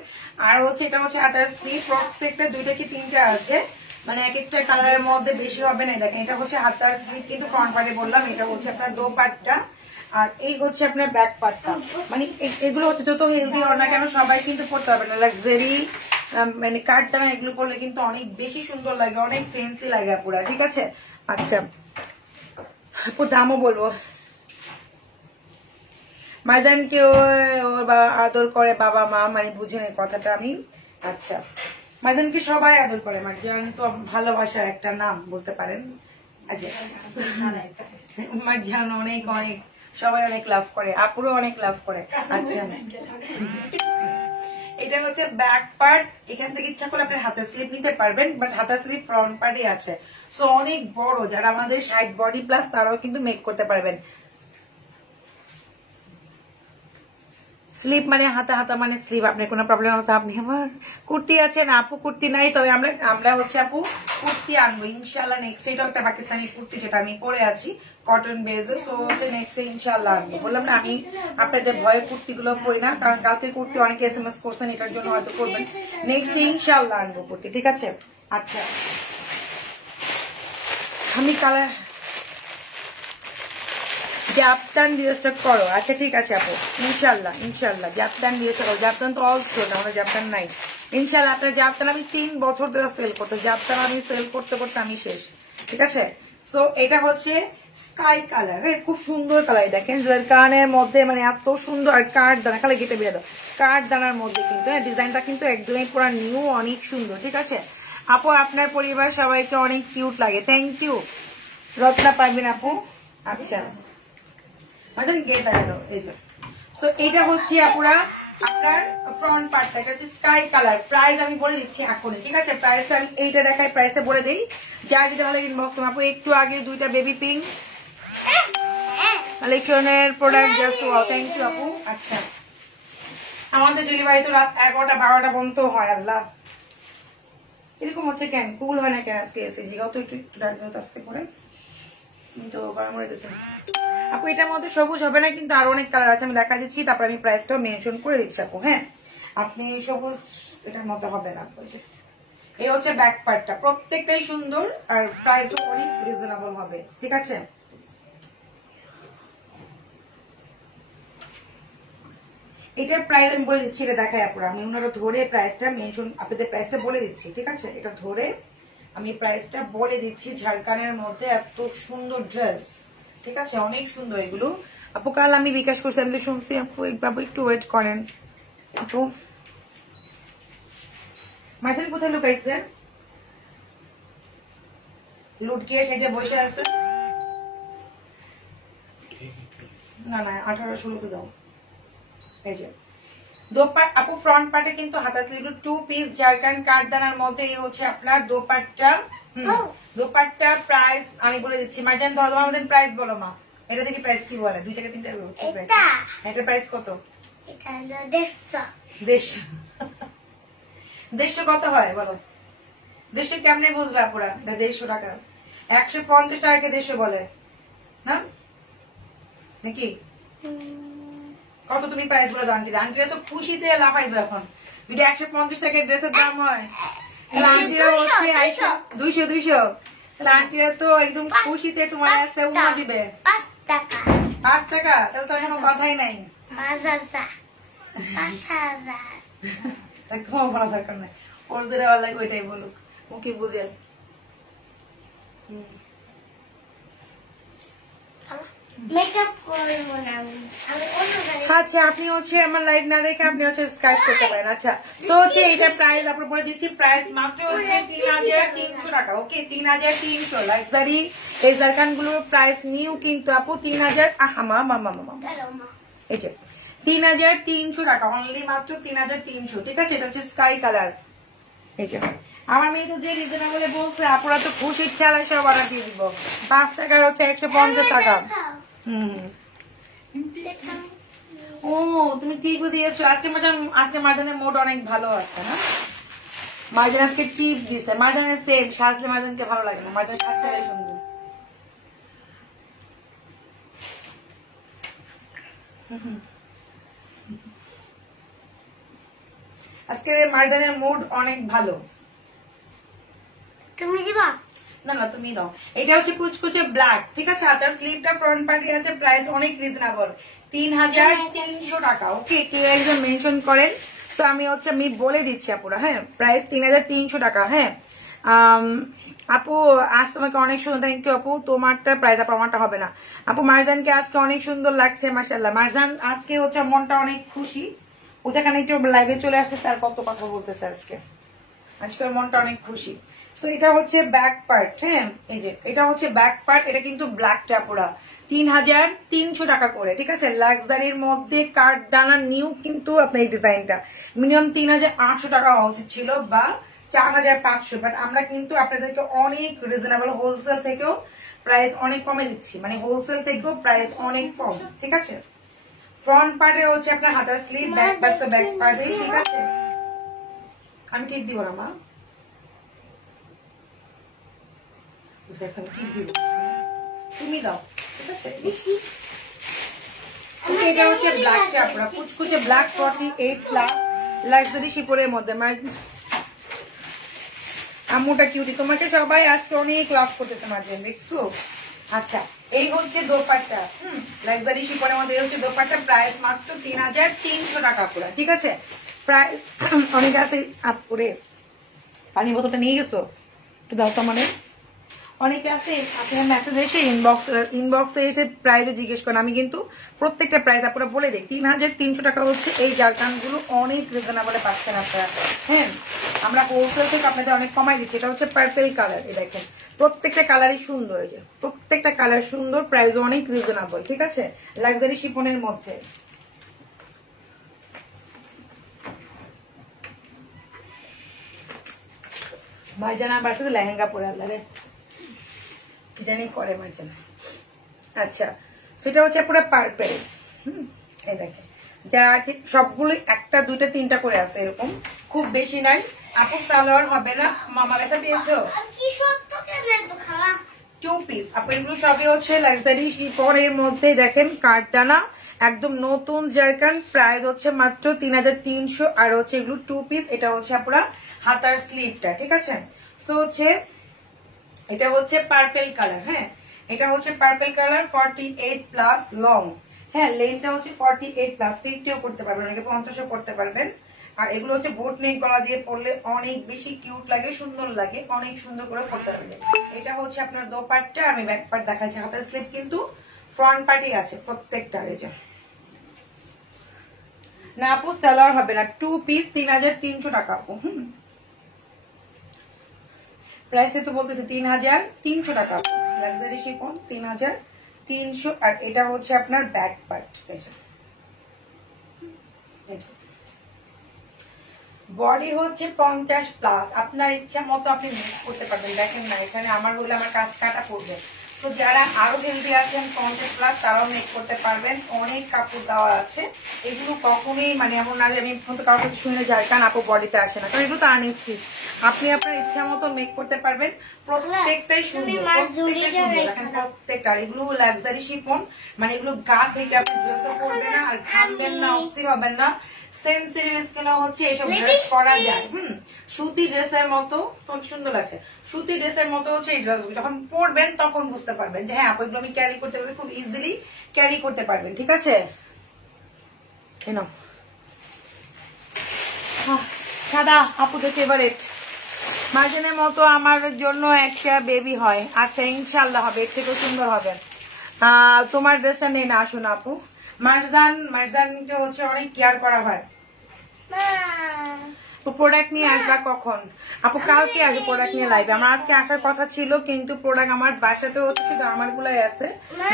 আর হচ্ছে এটা হচ্ছে হাতার স্লিভ, প্রত্যেকটা 2টা কি 3টা আছে, মানে এক একটা কালারের মধ্যে বেশি হবে না। দেখেন এটা হচ্ছে হাতার স্লিভ, কিন্তু ফ্রন্ট পার্টে বললাম এটা হচ্ছে আপনার দোপাট্টা, আর এই হচ্ছে আপনার ব্যাক পার্টটা। মানে এগুলো হচ্ছে যত হেলদি হয় না কেন সবাই কিন্তু পড়তে পারবে না, লাক্সারি মানে কাটটানা এগুলো পরলে কিন্তু অনেক বেশি সুন্দর লাগে, অনেক ফ্যান্সি লাগে পুরা, ঠিক আছে? আচ্ছা আপু দামও বলবো। মাইদানকে ওর আদর করে বাবা মা, মানে বুঝেন এই কথাটা আমি। আচ্ছা মাইদানকে সবাই আদর করে, মারজান তো ভালোবাসার একটা নাম বলতে পারেন। আচ্ছা মারজান অনেক অনেক সবাই অনেক লাভ করে, আপুরও অনেক লাভ করে। আচ্ছা এটা হচ্ছে ব্যাক পার্ট, এখান থেকে ইচ্ছা করে আপনি হাতের স্লিপ নিতে পারবেন, বাট হাতের স্লিপ ফ্রন্ট পার্টে আছে, সো অনেক বড়, যারা আমাদের সাইড বডি প্লাস তারাও কিন্তু মেক করতে পারবেন। স্লিপ মানে হাতা মানে স্লিপ, আপনার কোনো প্রবলেম আছে? আপনি আমার কুর্তি আছে না আপু? কুর্তি নাই, তবে আমরা হচ্ছে আপু কুর্তি আনবো ইনশাল্লাহ নেক্সট। এটাও একটা পাকিস্তানি কুর্তি যেটা আমি পরে আছি কটন বেজে, সো হচ্ছে নেক্সট ইনশাল্লাহ আনবো। বললাম না আমি আপনাদের ভয়ে কুর্তি গুলো পরি না, কারণ কালকে কুর্তি অনেকে SMS করছেন, এটার জন্য হয়তো করবেন। নেক্সট ইনশাল্লাহ আনবো কুর্তি, ঠিক আছে? আচ্ছা আমি কালার জাপতান রিস্টক করো, আচ্ছা ঠিক আছে আপু ইনশাল্লাহ জাপতান রিস্টক করো। জাপতান তো অলসো না, আমরা জাপতান নাই ইনশাল্লাহ। আপনার জাপতান আমি 3 বছর ধরে সেল করতে, জাপতান আমি সেল করতে করতে আমি শেষ, ঠিক আছে? সো এটা হচ্ছে স্কাই কালার, হ্যাঁ খুব সুন্দর কালার, দেখেন জারকানের মধ্যে মানে এত সুন্দর। আর কাঠ দানা খালি কেটে বেড়ে দাও, কাঠ দানার মধ্যে কিন্তু ডিজাইনটা কিন্তু একদমই পুরো নিউ, অনেক সুন্দর, ঠিক আছে আপু? আপনার পরিবার সবাইকে অনেক কিউট লাগে, থ্যাংক ইউ রত্না পারবেন আপু। আচ্ছা এটা হচ্ছে আপনার ফ্রন্ট পার্টটা, এটা হচ্ছে স্কাই কালার। প্রাইস আমি বলে দিচ্ছি এখনই, ঠিক আছে? প্রাইসটা আমি এইটা দেখাই, প্রাইসটা বলে দিই, যার যেটা ভালো ইনবক্স করুন। আপু একটু আগে 2টা বেবি পিঙ্ক কালেকশনের product just wow, thank you আপু। আচ্ছা আমাদের ডেলিভারি তো রাত 11টা 12টা পর্যন্ত হয়। আল্লাহ এরকম হচ্ছে কেন, কুল হয় না কেন আজকে? এসে জিগাও তো একটু আসতে পরে তো গরম হয়ে গেছে আপু। এটার মধ্যে সবুজ হবে না, কিন্তু আরো অনেক কালার আছে, আমি দেখা দিচ্ছি, তারপর আমি প্রাইসটাও মেনশন করে দিচ্ছি আপু। হ্যাঁ আপনি সবুজ এটার মধ্যে হবে না। এই হচ্ছে ব্যাক পার্টটা, প্রত্যেকটাই সুন্দর আর প্রাইসও অনেক রিজনেবল হবে, ঠিক আছে? এটার প্রাইস আমি বলে দিচ্ছি, এটা দেখাই আপুরা, আমি ওনারা ধরে প্রাইসটা মেনশন আপনাদের প্রাইসটা বলে দিচ্ছি, ঠিক আছে? এটা ধরে আমি প্রাইসটা বলে দিচ্ছি। ঝাড়খানের মধ্যে এত সুন্দর ড্রেস, ঠিক আছে অনেক সুন্দর এগুলো। আপু কাল আমি বিকাশ করছি, আমি শুনছি আপু একটু ওয়েট করেন আপু। মার্শাল কোথায় লুকাইছে? লুটকিয়ে সেজে বসে আছে। না 18-16 দাও। এই যে আপু ফ্রন্ট পার্টে কিন্তু হাতা স্লিভ 2 পিস জারকান কাঠদানার মধ্যে, এই হচ্ছে আপনার দোপাট্টা। দোপাট্টা প্রাইস আমি বলে দিচ্ছি, মার্জান ধরো আমাদের প্রাইস বলো মা। এটা দেখি প্রাইস কি বলে, 2 টাকা 3 টাকা এটা প্রাইস কত? এটা হলো 150 150 কত হয় বলো? 150 কেমনে বুঝবে আপুরা? এটা 150 টাকা। 150 টাকাকে 150 বলে না নাকি? কত তুমি প্রাইস বলে দাও আন্টি? আন্টিরা তো খুশিতে লাফাইবে এখন। যদি 150 টাকার ড্রেসের দাম হয় তাহলে আন্টিরা হচ্ছে 200 তাহলে আন্টিরা তো একদম খুশিতে তোমার একটা উমা দিবে। 5 টাকা 5 টাকা তাহলে তো কোনো কথাই নাই। 5000 তাই তোমার বলা দরকার নাই, ওর যেটা ভালো লাগে ওইটাই বলুক, ও কি বুঝেন। মেকআপ করব না আমি অন্য গাড়ি। আচ্ছা আপনি হচ্ছে আমার লাইভ না দেখে আপনি হচ্ছে স্কাইপ করতে পারেন। আচ্ছা তো হচ্ছে এটা প্রাইস আপনার বলে দিচ্ছি, প্রাইস মাত্র হচ্ছে 3300 টাকা। ওকে 3300 লাক্সারি এই জারকান গুলোর প্রাইস নিউ কিন্তু আপু 3000। এই যে 3300 টাকা, অনলি মাত্র 3300। ঠিক আছে, এটা হচ্ছে স্কাই কালার। এই যে আমার মেয়ে তো যে রিজনেবল বলছে, আপনারা তো খুশির ঠেলায় সব অর্ডার দিয়ে দিব। 5 টাকা হচ্ছে 150 টাকা। ও তুমি টিপও দিয়েছো আজকে। আজকে মার্জানের মোড অনেক ভালো আছে না? মার্জান আজকে টিপ দিছে। মার্জানের সেম সাজলে মার্জানকে ভালো লাগে না, মার্জান সাজটাই সুন্দর। আজকে মার্জানের মুড অনেক ভালো। তুমি দিবা? না না তুমি দাও। এটা হচ্ছে কুচকুচে ব্ল্যাক। ঠিক আছে, হাতার স্লিভটা ফ্রন্ট পার্টি আছে, প্রাইস অনেক রিজনেবল 3300 টাকা। ওকে কেউ একজন মেনশন করেন তো আমি বলে দিচ্ছি আপুরা। হ্যাঁ প্রাইস 3300 টাকা। হ্যাঁ আপু আজ তোমাকে অনেক সুন্দর, থ্যাংক ইউ আপু। তোমারটা প্রাইস আপু, আমারটা হবে না আপু। মারজানকে আজকে অনেক সুন্দর লাগছে মাশাআল্লাহ। মারজান আজকে হচ্ছে মনটা অনেক খুশি, ওখানে একটু লাইভে চলে আসছে, তার কত কথা বলতেছে আজকে। আজকের মনটা অনেক খুশি। সো এটা হচ্ছে ব্যাক পার্ট। হ্যাঁ এই যে এটা হচ্ছে ব্যাক পার্ট, এটা কিন্তু ব্ল্যাক টাপুরা 3300 টাকা করে। ঠিক আছে, লাক্সারির মধ্যে কাট ডানা নিউ কিন্তু আপনার এই ডিজাইনটা মিনিমাম 3800 টাকা হওয়া উচিত ছিল বা 4500, বাট আমরা কিন্তু আপনাদেরকে অনেক রিজনেবল, হোলসেল থেকেও প্রাইস অনেক কমে দিচ্ছি, মানে হোলসেল থেকেও প্রাইস অনেক কম। ঠিক আছে, ফ্রন্ট পার্টে হচ্ছে আপনার হাতার স্লিভ, ব্যাক পার্ট তো ব্যাক পার্টে। ঠিক আছে, আমি ঠিক দিব না মা, ঠিক দিব, তুমি দাও। ঠিক আছে, এটা হচ্ছে ব্ল্যাক চাপড়া, কুচকুচে ব্ল্যাক 48 প্লাস লাক্সারি শিপরের মধ্যে। আম্মুটা কিউটি, তোমাকে সবাই আজকে অনেক লাভ করতেছে মাঝে, দেখছো? আচ্ছা এই হচ্ছে দোপাট্টা, লাক্সারি শিপরের মধ্যে হচ্ছে দোপাট্টা, প্রাইস মাত্র 3300 টাকা পুরা। ঠিক আছে, প্রাইস অনেক আছে। আপুরে পানি বোতলটা নিয়ে গেছো একটু দাও তো, মানে অনেকে আছে আপনার মেসেজ এসে ইনবক্সে এসে প্রাইসে জিজ্ঞেস করেন। আমি কিন্তু প্রত্যেকটা প্রাইস আপনারা বলে দিই। 3300 টাকা হচ্ছে এই জারকানগুলো, অনেক রিজনেবলে পাচ্ছেন আপনারা। হ্যাঁ আমরা হোলসেল থেকে আপনাদের অনেক কমাই দিচ্ছি। এটা হচ্ছে পার্পল কালার, এই দেখেন প্রত্যেকটা কালারই সুন্দর, এই যে প্রত্যেকটা কালার সুন্দর, প্রাইস অনেক রিজনেবল। ঠিক আছে, লাক্সারি শিফনের মধ্যে। মাইজানা বাসাতে লেহেঙ্গা পরে আল্লাহ জানি করে মার্জানা। আচ্ছা সেটা হচ্ছে পুরো পার্পেল। এই দেখেন যা ঠিক সবগুলো একটা দুইটা তিনটা করে আছে, এরকম খুব বেশি নাই। আপু সালোয়ার হবে না, মামা ব্যথা পেয়েছো? টু পিস আপু, এগুলো সবই হচ্ছে লাক্সারি শিফনের মধ্যে। দেখেন কাঠদানা একদম নতুন জারকান, প্রাইস হচ্ছে মাত্র 3300। আর হচ্ছে এগুলো টু পিস। এটা হচ্ছে আপুরা হাতার স্লিভটা। ঠিক আছে, সো হচ্ছে এটা হচ্ছে পার্পল কালার। হ্যাঁ এটা হচ্ছে পার্পল কালার 48 প্লাস লং। হ্যাঁ লেনটা হচ্ছে 48 প্লাস, 50ও করতে পারবেন, অনেকে 50ও করতে পারবেন। আর এগুলো হচ্ছে বোট নেক গলা দিয়ে পরলে অনেক বেশি কিউট লাগে, সুন্দর লাগে, অনেক সুন্দর করে পরতে পারবেন। এটা হচ্ছে আপনার দোপাট্টা, আমি ব্যাক পার্ট দেখাচ্ছি। হাতের স্লিভ কিন্তু ফ্রন্ট পার্টই আছে প্রত্যেকটার। এই যে না আপু সালোয়ার হবে না, টু পিস 3300 টাকা আপু। প্রাইস তো বলতেছে 3300 টাকা, লাক্সারি শিফন 3300। আর এটা হচ্ছে আপনার ব্যাক পার্ট। বডি হচ্ছে 50 প্লাস, আপনার ইচ্ছা মতো আপনি মিক্স করতে পারবেন। দেখেন না এখানে আমার হলে আমার কাজ কাটা পড়বে, তো যারা আরো হেলদি আছেন কন্টেন্ট প্লাস তারাও মেক করতে পারবেন, অনেক কাপড় দেওয়া আছে। এগুলো কখনোই মানে এমন না যে আমি কারোর কাছে শুনে যাই কারণ আপু বডিতে আসে না, কারণ এগুলো তো আনস্টিচ, আপনি আপনার ইচ্ছা মতো মেক করতে পারবেন। প্রত্যেকটাই সুন্দর, প্রত্যেকটা। এগুলো লাক্সারি শিফন, মানে এগুলো গা থেকে আপনি ড্রেসও করবেন না আর ঘামবেন না, অস্থির হবেন না। সেন্সিটিভ স্কিনও হচ্ছে এইসব ড্রেস করা যায়। সুতি ড্রেসের মতো, তো সুন্দর আছে, সুতি ড্রেসের মতো হচ্ছে এই ড্রেসগুলো। যখন পরবেন তখন বুঝতে পারবেন যে হ্যাঁ আপু এগুলো আমি ক্যারি করতে পারবেন, খুব ইজিলি ক্যারি করতে পারবেন। ঠিক আছে, সাদা আপুদের ফেভারিট মার্জানের মতো আমার জন্য একটা বেবি হয়। আচ্ছা ইনশাল্লাহ হবে, এর থেকেও সুন্দর হবে। তোমার ড্রেসটা নেই না, আসুন আপু। মার্জানকে হচ্ছে অনেক কেয়ার করা হয়। তো প্রোডাক্ট নিয়ে আসবা কখন আপু? কালকে আগে প্রোডাক্ট নিয়ে লাইভে। আমার আজকে আসার কথা ছিল, কিন্তু প্রোডাক্ট আমার বাসাতে হচ্ছে শুধু আমার গুলাই আছে,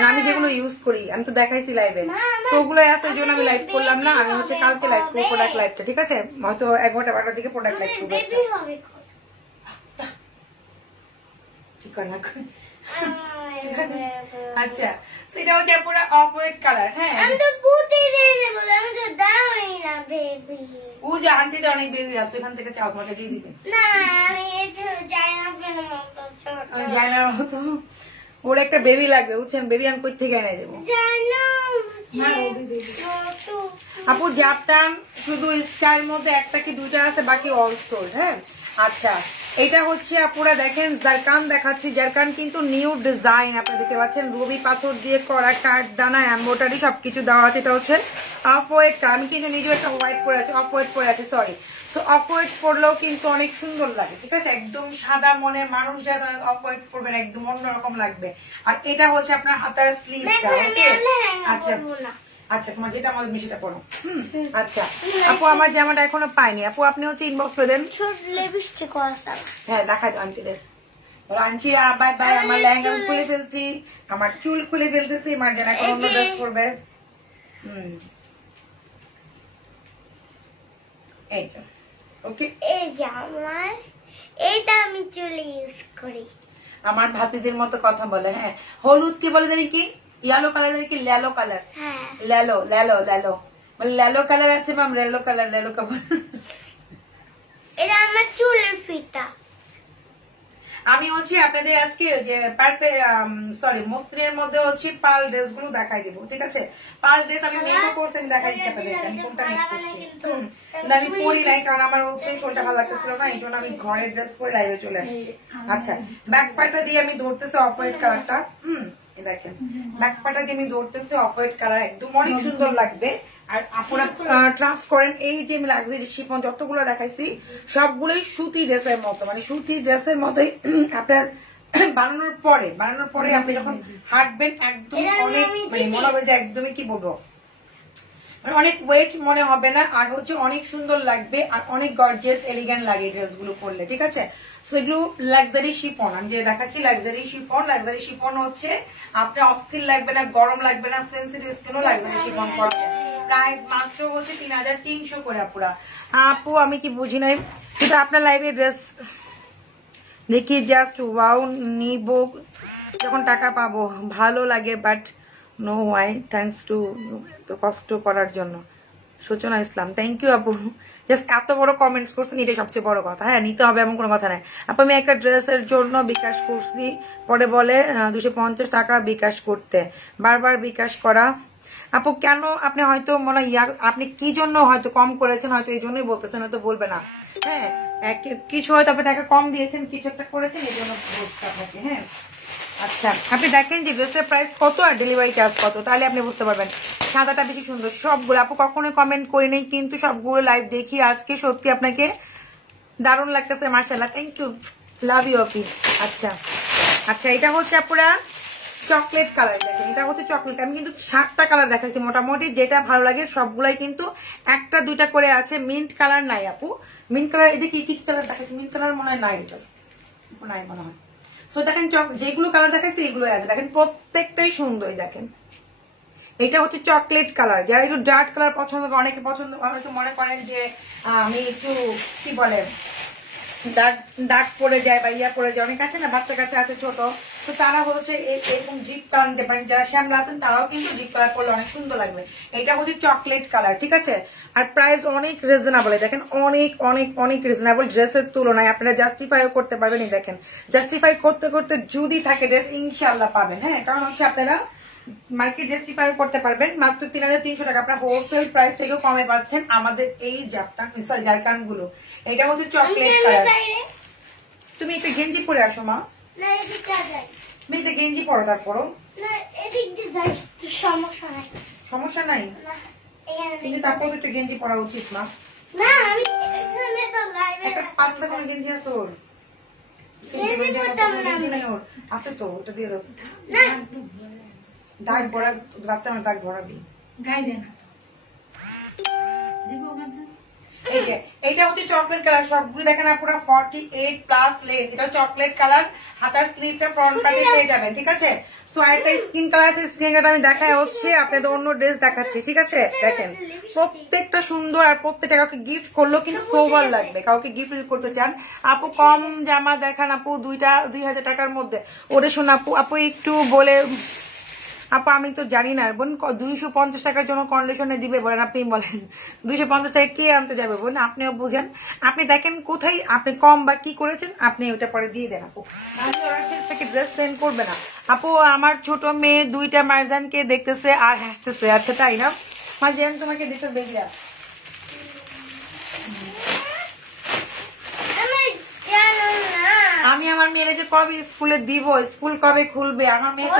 আমি যেগুলো ইউজ করি আমি তো দেখাইছি লাইভে, তো ওগুলোই আছে, এই জন্য আমি লাইভ করলাম না। আমি হচ্ছে কালকে লাইভ করবো প্রোডাক্ট লাইভটা, ঠিক আছে? হয়তো 11টা-12টার দিকে প্রোডাক্ট লাইভ করবো। ঠিক করে না। আচ্ছা সেটা হচ্ছে পুরো অফ হোয়াইট কালার। হ্যাঁ আমি তো পুঁতে দিয়ে দেবো, আমি তো দাওই না বেবি। ও যে আন্টিতে অনেক বেবি আছে, এখান থেকে চাও তোমাকে দিয়ে দিবে না, আমি এটা যাই না কেন মতো ছোট যায় না তো, ওর একটা বেবি লাগবে বুঝছেন, বেবি আমি কই থেকে এনে দেবো যাই না আপু। জাপটান শুধু স্কাইর মধ্যে একটা কি দুইটা আছে, বাকি অল সোল্ড। হ্যাঁ আচ্ছা এটা হচ্ছে আপুরা দেখেন জারকান দেখাচ্ছি। জারকান কিন্তু নিউ ডিজাইন, আপনারা দেখতে পাচ্ছেন রবি পাথর দিয়ে করা, কাঠ দানা এমব্রয়ডারি সবকিছু দেওয়া আছে। এটা হচ্ছে অফ হোয়াইট, আমি কিন্তু নিজেও একটা হোয়াইট পরে আছি, অফ হোয়াইট পরে আছে সরি। সো অফ হোয়াইট পরলেও কিন্তু অনেক সুন্দর লাগে, ঠিক আছে? একদম সাদা মনে মানুষ যারা অফ হোয়াইট পরবেন একদম অন্যরকম লাগবে। আর এটা হচ্ছে আপনার হাতার স্লিভটা, ওকে? আচ্ছা আচ্ছা তোমার যেটা আমার সেটা পড়ো। আচ্ছা আপু আমার জামাটা এখনো পাইনি আপু, আপনি হচ্ছে ইনবক্স করে দেন। হ্যাঁ দেখাই তো আন্টিদের। আন্টি বাই বাই, আমার লেহেঙ্গা খুলে ফেলছি, আমার চুল খুলে ফেলতেছি, আমার যেন এখন অন্য ড্রেস করবে। এইটা ওকে, এই যে আমার এইটা আমি চুলে ইউজ করি। আমার ভাতিদের মতো কথা বলে। হ্যাঁ হলুদ কি বলে জানি কি, ইয়েলো কালার কি ল্যালো কালার, ল্যালো ল্যালো ল্যালো মানে ল্যালো কালার আছে ম্যাম, ল্যালো কালার ল্যালো কালার। এটা আমার চুলের ফিতা। আমি হচ্ছে আপনাদের আজকে যে সরি মসলিনের মধ্যে হচ্ছে পাল ড্রেস গুলো দেখাই দিব, ঠিক আছে? পাল ড্রেস আমি মেকআপ করছি, আমি দেখাই দিচ্ছি আপনাদের আমি কোনটা মেক করছি। আমি পরি নাই কারণ আমার হচ্ছে শরীরটা ভালো লাগতেছিল না, এই জন্য আমি ঘরের ড্রেস পরে লাইভে চলে আসছি। আচ্ছা ব্যাক পার্টটা দিয়ে আমি ধরতেছি অফ হোয়াইট কালারটা। দেখেন ব্যাক পার্টটা দিয়ে আমি ধরতেছি অফ হোয়াইট কালার, একদম অনেক সুন্দর লাগবে। আর আপনারা ট্রাস্ট করেন, এই যে আমি লাক্সারি শিফন যতগুলো দেখাইছি সবগুলোই সুতি ড্রেসের মতো, মানে সুতি ড্রেসের মতোই আপনার বানানোর পরে আপনি যখন হাঁটবেন একদম অনেক মানে মনে হবে যে একদমই কি বলবো, মানে অনেক ওয়েট মনে হবে না, আর হচ্ছে অনেক সুন্দর লাগবে আর অনেক গর্জিয়াস এলিগেন্ট লাগে ড্রেসগুলো পরলে, ঠিক আছে? সো এগুলো লাক্সারি শিফন, আমি যে দেখাচ্ছি লাক্সারি শিফন হচ্ছে আপনার অস্থির লাগবে না, গরম লাগবে না, সেন্সিটিভ স্কিনও লাক্সারি শিফন করবে। প্রাইস মাত্র হচ্ছে 3300 করে আপুরা। আপু আমি কি বুঝি নাই, কিন্তু আপনার লাইভে ড্রেস দেখি জাস্ট ওয়াও, নিব যখন টাকা পাবো ভালো লাগে, but no Y, thanks to তো কষ্ট করার জন্য। সূচনা ইসলাম থ্যাংক ইউ আপু, জাস্ট এত বড় কমেন্টস করছেন, এটাই সবচেয়ে বড় কথা। হ্যাঁ নিতে হবে এমন কোনো কথা নাই আপু। আমি একটা ড্রেসের জন্য বিকাশ করছি, পরে বলে 250 টাকা বিকাশ করতে, বারবার বিকাশ করা। আপু কেন আপনি হয়তো মনে আপনি কি জন্য হয়তো কম করেছেন, হয়তো এই জন্যই বলতেছেন, হয়তো বলবে না। হ্যাঁ কিছু হয়তো আপনি টাকা কম দিয়েছেন, কিছু একটা করেছেন, এই জন্য বলছি আপনাকে। হ্যাঁ আচ্ছা আপনি দেখেন যে ড্রেসের প্রাইস কত আর ডেলিভারি চার্জ কত, তাহলে আপনি বুঝতে পারবেন। সাদাটা বেশি সুন্দর সবগুলো আপু, কখনোই কমেন্ট করি নেই, কিন্তু সবগুলো লাইভ দেখি আজকে, সত্যি আপনাকে দারুণ লাগতেছে, মাশাআল্লাহ থ্যাংক ইউ, লাভ ইউ আপি। আচ্ছা আচ্ছা এটা হচ্ছে আপুরা চকলেট কালার, দেখেন এটা হচ্ছে চকলেট। আমি কিন্তু 7টা কালার দেখাচ্ছি মোটামুটি, যেটা ভালো লাগে সবগুলাই কিন্তু একটা দুইটা করে আছে, মিন্ট কালার নাই আপু, মিন্ট কালার এদিকে কি কালার দেখাচ্ছি, মিন্ট কালার মনে হয় নাই, এটা নাই মনে হয়। সো দেখেন যেগুলো কালার দেখাচ্ছি এগুলো আছে, দেখেন প্রত্যেকটাই সুন্দর। দেখেন এটা হচ্ছে চকলেট কালার, যারা একটু ডার্ক কালার পছন্দ করে, অনেকে পছন্দ হয়তো মনে করেন যে আমি একটু কি বলে দাগ দাগ পড়ে যায় বা ইয়া পড়ে যায়, অনেক আছে না বাচ্চা কাচ্চা আছে ছোট, তো তারা হচ্ছে এরকম জিপ কালার নিতে পারেন। যারা শ্যামলা আছেন তারাও কিন্তু জিপ কালার করলে অনেক সুন্দর লাগবে। এটা হচ্ছে চকলেট কালার, ঠিক আছে। আর প্রাইস অনেক রিজনেবল, দেখেন অনেক অনেক অনেক রিজনেবল, ড্রেসের তুলনায় আপনারা জাস্টিফাইও করতে পারবেন। এই দেখেন জাস্টিফাই করতে করতে যদি থাকে ড্রেস ইনশাআল্লাহ পাবেন। হ্যাঁ, কারণ হচ্ছে আপনারা মার্কেট জাস্টিফাই করতে পারবেন মাত্র 3300 টাকা। আপনারা হোলসেল প্রাইস থেকেও কমে পাচ্ছেন আমাদের এই জারকান গুলো। এটা হচ্ছে চকলেট কালার। তুমি একটা গেঞ্জি পরে আসো মা, তুমি একটা গেঞ্জি পরো, তারপরও সমস্যা নাই, কিন্তু তারপর একটা গেঞ্জি পরা উচিত মা। একটা পাতলা কোনো গেঞ্জি আছে ওর? গেঞ্জি নাই ওর? আছে তো, ওটা দিয়ে দাও। দাগ ভরা বাচ্চা, আমার দাগ ভরাবি গায়ে দেয় না। এইটা হচ্ছে চকলেট কালার, সবগুলো দেখেন পুরো 48+ লেন্থ। এটা চকলেট কালার, হাতার স্লিভটা ফ্রন্ট পার্টে পেয়ে যাবেন, ঠিক আছে। সো একটা স্কিন কালার আছে, স্কিন কালার আমি দেখাই হচ্ছে আপনাদের অন্য ড্রেস দেখাচ্ছি, ঠিক আছে। দেখেন প্রত্যেকটা সুন্দর, আর প্রত্যেকটা কাউকে গিফট করলেও কিন্তু সোভার লাগবে। কাউকে গিফট করতে চান আপু, কম জামা দেখান আপু, 2000 টাকার মধ্যে। ওরে শোন আপু, আপু একটু বলে আপা আমি তো জানি না বোন, 250 টাকার জন্য কন্ডিশনে দিবে বলেন, আপনি বলেন 250 টাকা কে আনতে যাবে বোন? আপনিও বুঝেন, আপনি দেখেন কোথায় আপনি কম বা কি করেছেন, আপনি ওইটা পরে দিয়ে দেন আপু। ড্রেস সেন্ড করবে না আপু। আমার ছোট মেয়ে 2টা মারজানকে দেখতেছে আর হাসতেছে। আচ্ছা তাই না মারজান, তোমাকে দিতে বেরিয়া আমি আমার মেয়ের যে কবে স্কুলে দিব, স্কুল কবে খুলবে, আমার মেয়ে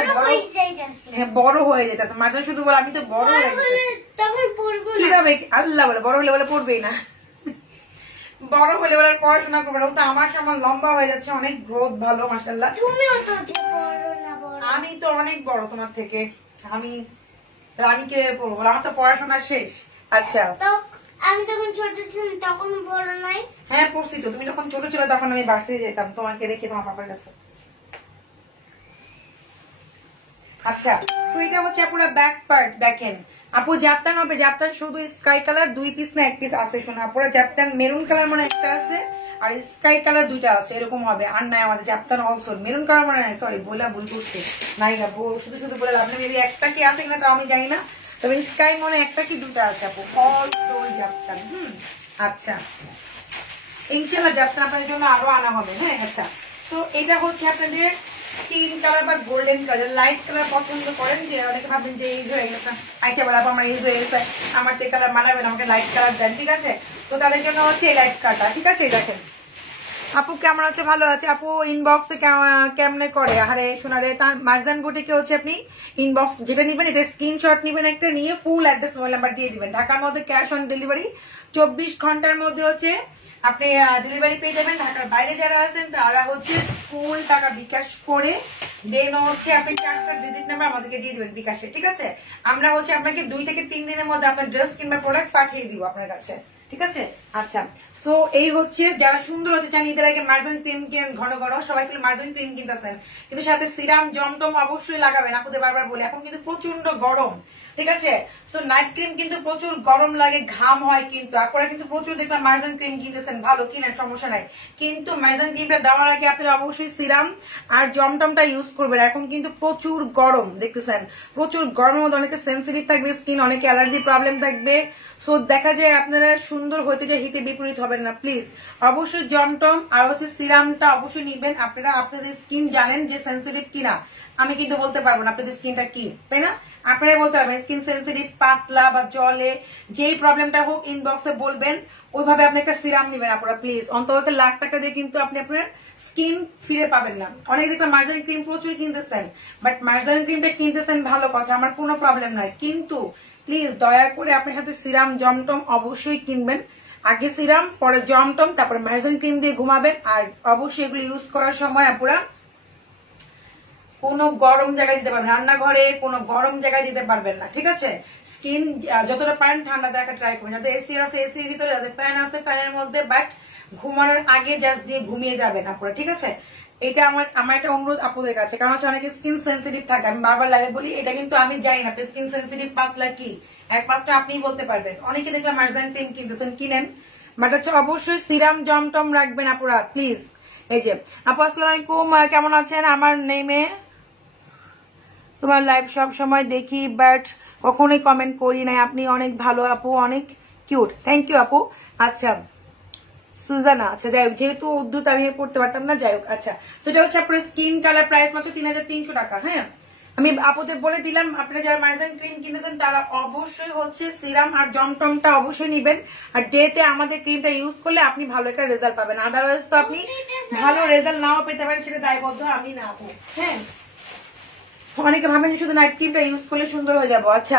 বড় হয়ে যেতেছে। মাঝে শুধু বলে আমি তো বড় হয়ে যেতেছি, কিভাবে আল্লাহ বলে বড় হলে বলে পড়বেই না, বড় হলে বলে পড়াশোনা করবে না। ও তো আমার সমান লম্বা হয়ে যাচ্ছে, অনেক গ্রোথ ভালো মাশাআল্লাহ। আমি তো অনেক বড় তোমার থেকে, আমি কিভাবে পড়বো, আমার তো পড়াশোনা শেষ। আচ্ছা আমি তখন ছোট ছিলাম, তখন বড় নাই। হ্যাঁ পড়ছি তো, তুমি যখন ছোট ছিল তখন আমি ভার্সিটি যেতাম তোমাকে রেখে তোমার পাপার কাছে। আচ্ছা তো এটা হচ্ছে পুরো ব্যাক পার্ট। দেখেন আপু জাপটান হবে, জাপটান শুধু স্কাই কালার 2 পিস না 1 পিস আছে শোনা। পুরো জাপটান মেরুন কালার মানে একটা আছে, আর স্কাই কালার 2টা আছে, এরকম হবে। আর নাই আমাদের জাপটান অলসো মেরুন কালার মানে, সরি বইলা ভুল করছি, নাই না শুধু শুধু বলে লাভ নেই। মেবি একটা কি আছে কিনা তাও আমি জানি না, তবে স্কাই মনে একটা কি 2টা আছে আপু, অলসো জাপটান। আচ্ছা ইনশাআল্লাহ জাপটান আপনাদের জন্য আরো আনা হবে। হ্যাঁ আচ্ছা, তো এটা হচ্ছে আপনাদের স্কিন কালার বা গোল্ডেন কালার। লাইট কালার পছন্দ করেন, যে অনেকে ভাবেন যে এই হয়ে গেছে, আইসা বলে আমার এই হয়ে গেছে, আমার তো কালার মানাবে না, আমাকে লাইট কালার দেন, ঠিক আছে। তো তাদের জন্য হচ্ছে এই লাইট কালারটা, ঠিক আছে। দেখেন আপু কেমন আছে, ভালো আছে আপু। ইনবক্সে কেমনে করে আরে শোনারে মারজান বুটিকে হচ্ছে আপনি ইনবক্স যেটা নিবেন এটা স্ক্রিনশট নিবেন, একটা নিয়ে ফুল অ্যাড্রেস মোবাইল নাম্বার দিয়ে দিবেন। ঢাকার মধ্যে ক্যাশ অন ডেলিভারি 24 ঘন্টার মধ্যে হচ্ছে আপনি ডেলিভারি পেয়ে যাবেন। ঢাকার বাইরে যারা আছেন তারা হচ্ছে ফুল টাকা বিকাশ করে দেন হচ্ছে আপনি 4টা ডিজিট নাম্বার আমাদেরকে দিয়ে দিবেন বিকাশে, ঠিক আছে। আমরা হচ্ছে আপনাকে 2 থেকে 3 দিনের মধ্যে আপনার ড্রেস কিংবা প্রোডাক্ট পাঠিয়ে দিব আপনার কাছে, ঠিক আছে। আচ্ছা সো এই হচ্ছে যারা সুন্দর হতে চান, ঈদের আগে মার্জান ক্রিম কিনেন ঘন ঘন, সবাই কিন্তু মার্জান ক্রিম কিনতেছেন, কিন্তু সাথে সিরাম জমটম অবশ্যই লাগাবেন। আপনাদের বারবার বলে এখন কিন্তু প্রচন্ড গরম, ঠিক আছে। সো নাইট ক্রিম কিন্তু প্রচুর গরম লাগে, ঘাম হয়, কিন্তু আপনারা কিন্তু প্রচুর দেখলাম মার্জান ক্রিম কিনতেছেন, ভালো কিনেন সমস্যা নাই, কিন্তু মার্জান ক্রিমটা দেওয়ার আগে আপনারা অবশ্যই সিরাম আর জমটমটা ইউজ করবেন। এখন কিন্তু প্রচুর গরম দেখতেছেন, প্রচুর গরমের মধ্যে অনেকে সেন্সিটিভ থাকবে স্কিন, অনেকে অ্যালার্জি প্রবলেম থাকবে। সো দেখা যায় আপনারা সুন্দর হইতে যে হিতে বিপরীত হবেন না, প্লিজ অবশ্যই জমটম আর হচ্ছে সিরামটা অবশ্যই নিবেন। আপনারা আপনাদের স্কিন জানেন যে সেন্সিটিভ কিনা, আমি কিন্তু বলতে পারবো না আপনাদের স্কিনটা কি, তাই না। আপনারাই বলতে পারবেন স্কিন সেন্সিটিভ, পাতলা বা জলে যেই প্রবলেমটা হোক ইনবক্সে বলবেন, ওইভাবে আপনি একটা সিরাম নিবেন আপনারা প্লিজ। অন্তত লাখ টাকা দিয়ে কিন্তু আপনি আপনার স্কিন ফিরে পাবেন না। অনেক দেখলাম মার্জারিন ক্রিম প্রচুর কিনতেছেন, বাট মার্জারিন ক্রিমটা কিনতেছেন ভালো কথা, আমার কোনো প্রবলেম নাই, কিন্তু প্লিজ দয়া করে আপনার সাথে সিরাম জমটম অবশ্যই কিনবেন। আগে সিরাম পরে জমটম তারপরে মার্জারিন ক্রিম দিয়ে ঘুমাবেন। আর অবশ্যই এগুলো ইউজ করার সময় আপনারা কোনো গরম জায়গায় দিতে পারবেন, রান্নাঘরে কোনো গরম জায়গায় দিতে পারবেন না, ঠিক আছে। স্কিন যতটা পারেন ঠান্ডা দেখা ট্রাই করবেন, যাতে এসি আছে এসির ভিতরে, যাতে ফ্যান আছে ফ্যানের মধ্যে, বাট ঘুমানোর আগে জাস্ট দিয়ে ঘুমিয়ে যাবেন আপনারা, ঠিক আছে। এটা আমার একটা অনুরোধ আপনাদের কাছে, কারণ হচ্ছে অনেকে স্কিন সেন্সিটিভ থাকে, আমি বারবার লাইভে বলি এটা কিন্তু আমি জানি না স্কিন সেন্সিটিভ পাতলা কি, একমাত্র আপনিই বলতে পারবেন। অনেকে দেখলাম মার্জারিন ক্রিম কিনতেছেন, কিনেন বাট হচ্ছে অবশ্যই সিরাম জমটম রাখবেন আপুরা প্লিজ। এই যে আপু আসসালামু আলাইকুম, কেমন আছেন? আমার নেমে তোমার লাইভ সব সময় দেখি বাট কখনোই কমেন্ট করি নাই। আপনি অনেক ভালো আপু, অনেক কিউট। থ্যাংক ইউ আপু। আচ্ছা সুজানা, আচ্ছা যাই হোক, যেহেতু উর্দুত আমি পড়তে পারতাম না, যাই হোক। আচ্ছা সেটা হচ্ছে আপনার স্কিন কালার প্রাইস মাত্র 3300 টাকা। হ্যাঁ আমি আপুদের বলে দিলাম, আপনারা যারা মার্জান ক্রিম কিনেছেন তারা অবশ্যই হচ্ছে সিরাম আর জমটমটা অবশ্যই নিবেন। আর ডেতে আমাদের ক্রিমটা ইউজ করলে আপনি ভালো একটা রেজাল্ট পাবেন, আদারওয়াইজ তো আপনি ভালো রেজাল্ট নাও পেতে পারেন, সেটা দায়বদ্ধ আমি না আপু। হ্যাঁ অনেকে ভাবেন শুধু নাইট ক্রিমটা ইউজ করলে সুন্দর হয়ে যাবো। আচ্ছা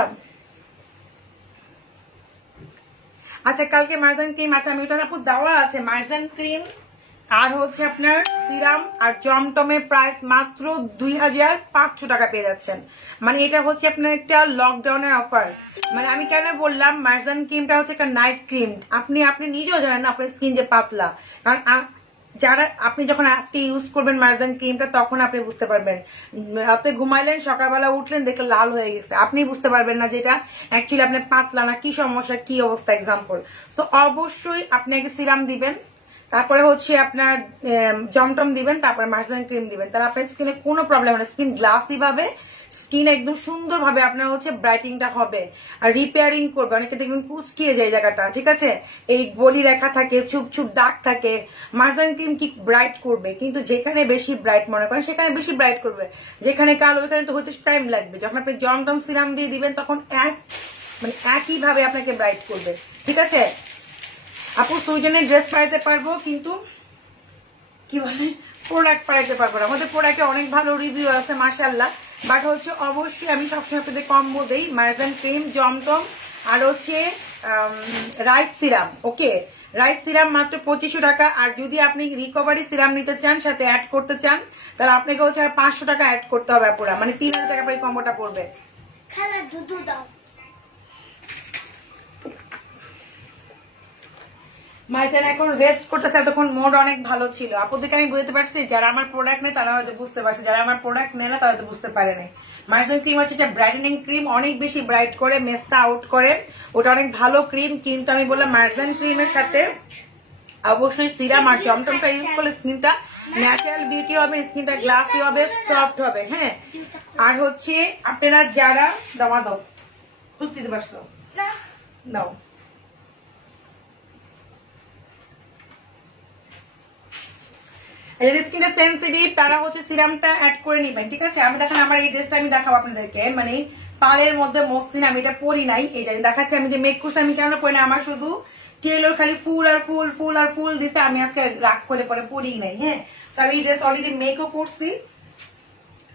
আচ্ছা কালকে মার্জান ক্রিম, আচ্ছা আমি ওটা আপু দেওয়া আছে মার্জান ক্রিম আর হচ্ছে আপনার সিরাম আর জমটমের প্রাইস মাত্র 2500 টাকা পেয়ে যাচ্ছেন। মানে এটা হচ্ছে আপনার একটা লকডাউনের অফার। মানে আমি কেন বললাম মার্জান ক্রিমটা হচ্ছে একটা নাইট ক্রিম, আপনি নিজেও জানেন না আপনার স্কিন যে পাতলা, কারণ যারা আপনি যখন আজকে ইউজ করবেন মার্জান ক্রিমটা তখন আপনি বুঝতে পারবেন, রাতে ঘুমাইলেন সকালবেলা উঠলেন দেখলে লাল হয়ে গেছে, আপনি বুঝতে পারবেন না যেটা অ্যাকচুয়ালি আপনার পাতলা না, কি সমস্যা কি অবস্থা এক্সাম্পল। সো অবশ্যই আপনি আগে সিরাম দিবেন, তারপরে হচ্ছে আপনার জমটম দিবেন, তারপরে মার্জান ক্রিম দিবেন, তাহলে আপনার স্কিনে কোনো প্রবলেম হবে না, স্কিন গ্লাসি ভাবে, স্কিন একদম সুন্দর ভাবে আপনার হচ্ছে ব্রাইটিংটা হবে আর রিপেয়ারিং করবে। অনেকে দেখবেন কুচকিয়ে যায় জায়গাটা, ঠিক আছে, এই বলি রেখা থাকে, ছুপ ছুপ দাগ থাকে, মার্জান ক্রিম কি ব্রাইট করবে, কিন্তু যেখানে বেশি ব্রাইট মনে করেন সেখানে বেশি ব্রাইট করবে, যেখানে কালো ওইখানে তো হতে টাইম লাগবে। যখন আপনি জমটম সিরাম দিয়ে দিবেন তখন একই ভাবে আপনাকে ব্রাইট করবে, ঠিক আছে আপু। সুইডেনের ড্রেস পাইতে পারবো কিন্তু কি বলে প্রোডাক্ট পাইতে পারবো না, আমাদের প্রোডাক্টে অনেক ভালো রিভিউ আছে মাশাআল্লাহ, বাট হচ্ছে অবশ্যই আমি সবসময় আপনাদের কম্বো দেই মার্জান ক্রিম জমটম আর হচ্ছে রাইস সিরাম। ওকে রাইস সিরাম মাত্র 2500 টাকা। আর যদি আপনি রিকভারি সিরাম নিতে চান সাথে অ্যাড করতে চান তাহলে আপনাকে হচ্ছে 500 টাকা অ্যাড করতে হবে পুরা, মানে 3000 টাকা পরে কম্বোটা পড়বে। খালা দুধ দাও। মাইজান এখন রেস্ট করতেছে, এতক্ষণ মোড অনেক ভালো ছিল। আপনাদেরকে আমি বুঝতে পারছি, যারা আমার প্রোডাক্ট নেই তারা হয়তো বুঝতে পারছে, যারা আমার প্রোডাক্ট নেয় না তারা হয়তো বুঝতে পারে নাই। মার্জান ক্রিম হচ্ছে একটা ব্রাইটেনিং ক্রিম, অনেক বেশি ব্রাইট করে, মেস্তা আউট করে, ওটা অনেক ভালো ক্রিম। কিন্তু আমি বললাম মার্জান ক্রিমের সাথে অবশ্যই সিরাম আর জমটমটা ইউজ করলে স্কিনটা ন্যাচারাল বিউটি হবে, স্কিনটা গ্লাসি হবে, সফট হবে। হ্যাঁ আর হচ্ছে আপনারা যারা দাও বুঝতে পারছো দাও স্কিনটা সেন্সিটিভ তারা হচ্ছে সিরামটা অ্যাড করে নিবেন, ঠিক আছে। আমি দেখেন আমার এই ড্রেসটা আমি দেখাবো আপনাদেরকে, মানে পালের মধ্যে মসলিন, আমি এটা পরি নাই, এটা দেখাচ্ছি। আমি যে মেক করছি আমি কেন পরি না, আমার শুধু টেলর খালি ফুল আর ফুল ফুল আর ফুল দিছে, আমি আজকে রাগ করে পরে পরি নাই। হ্যাঁ তো আমি এই ড্রেস অলরেডি মেকও করছি,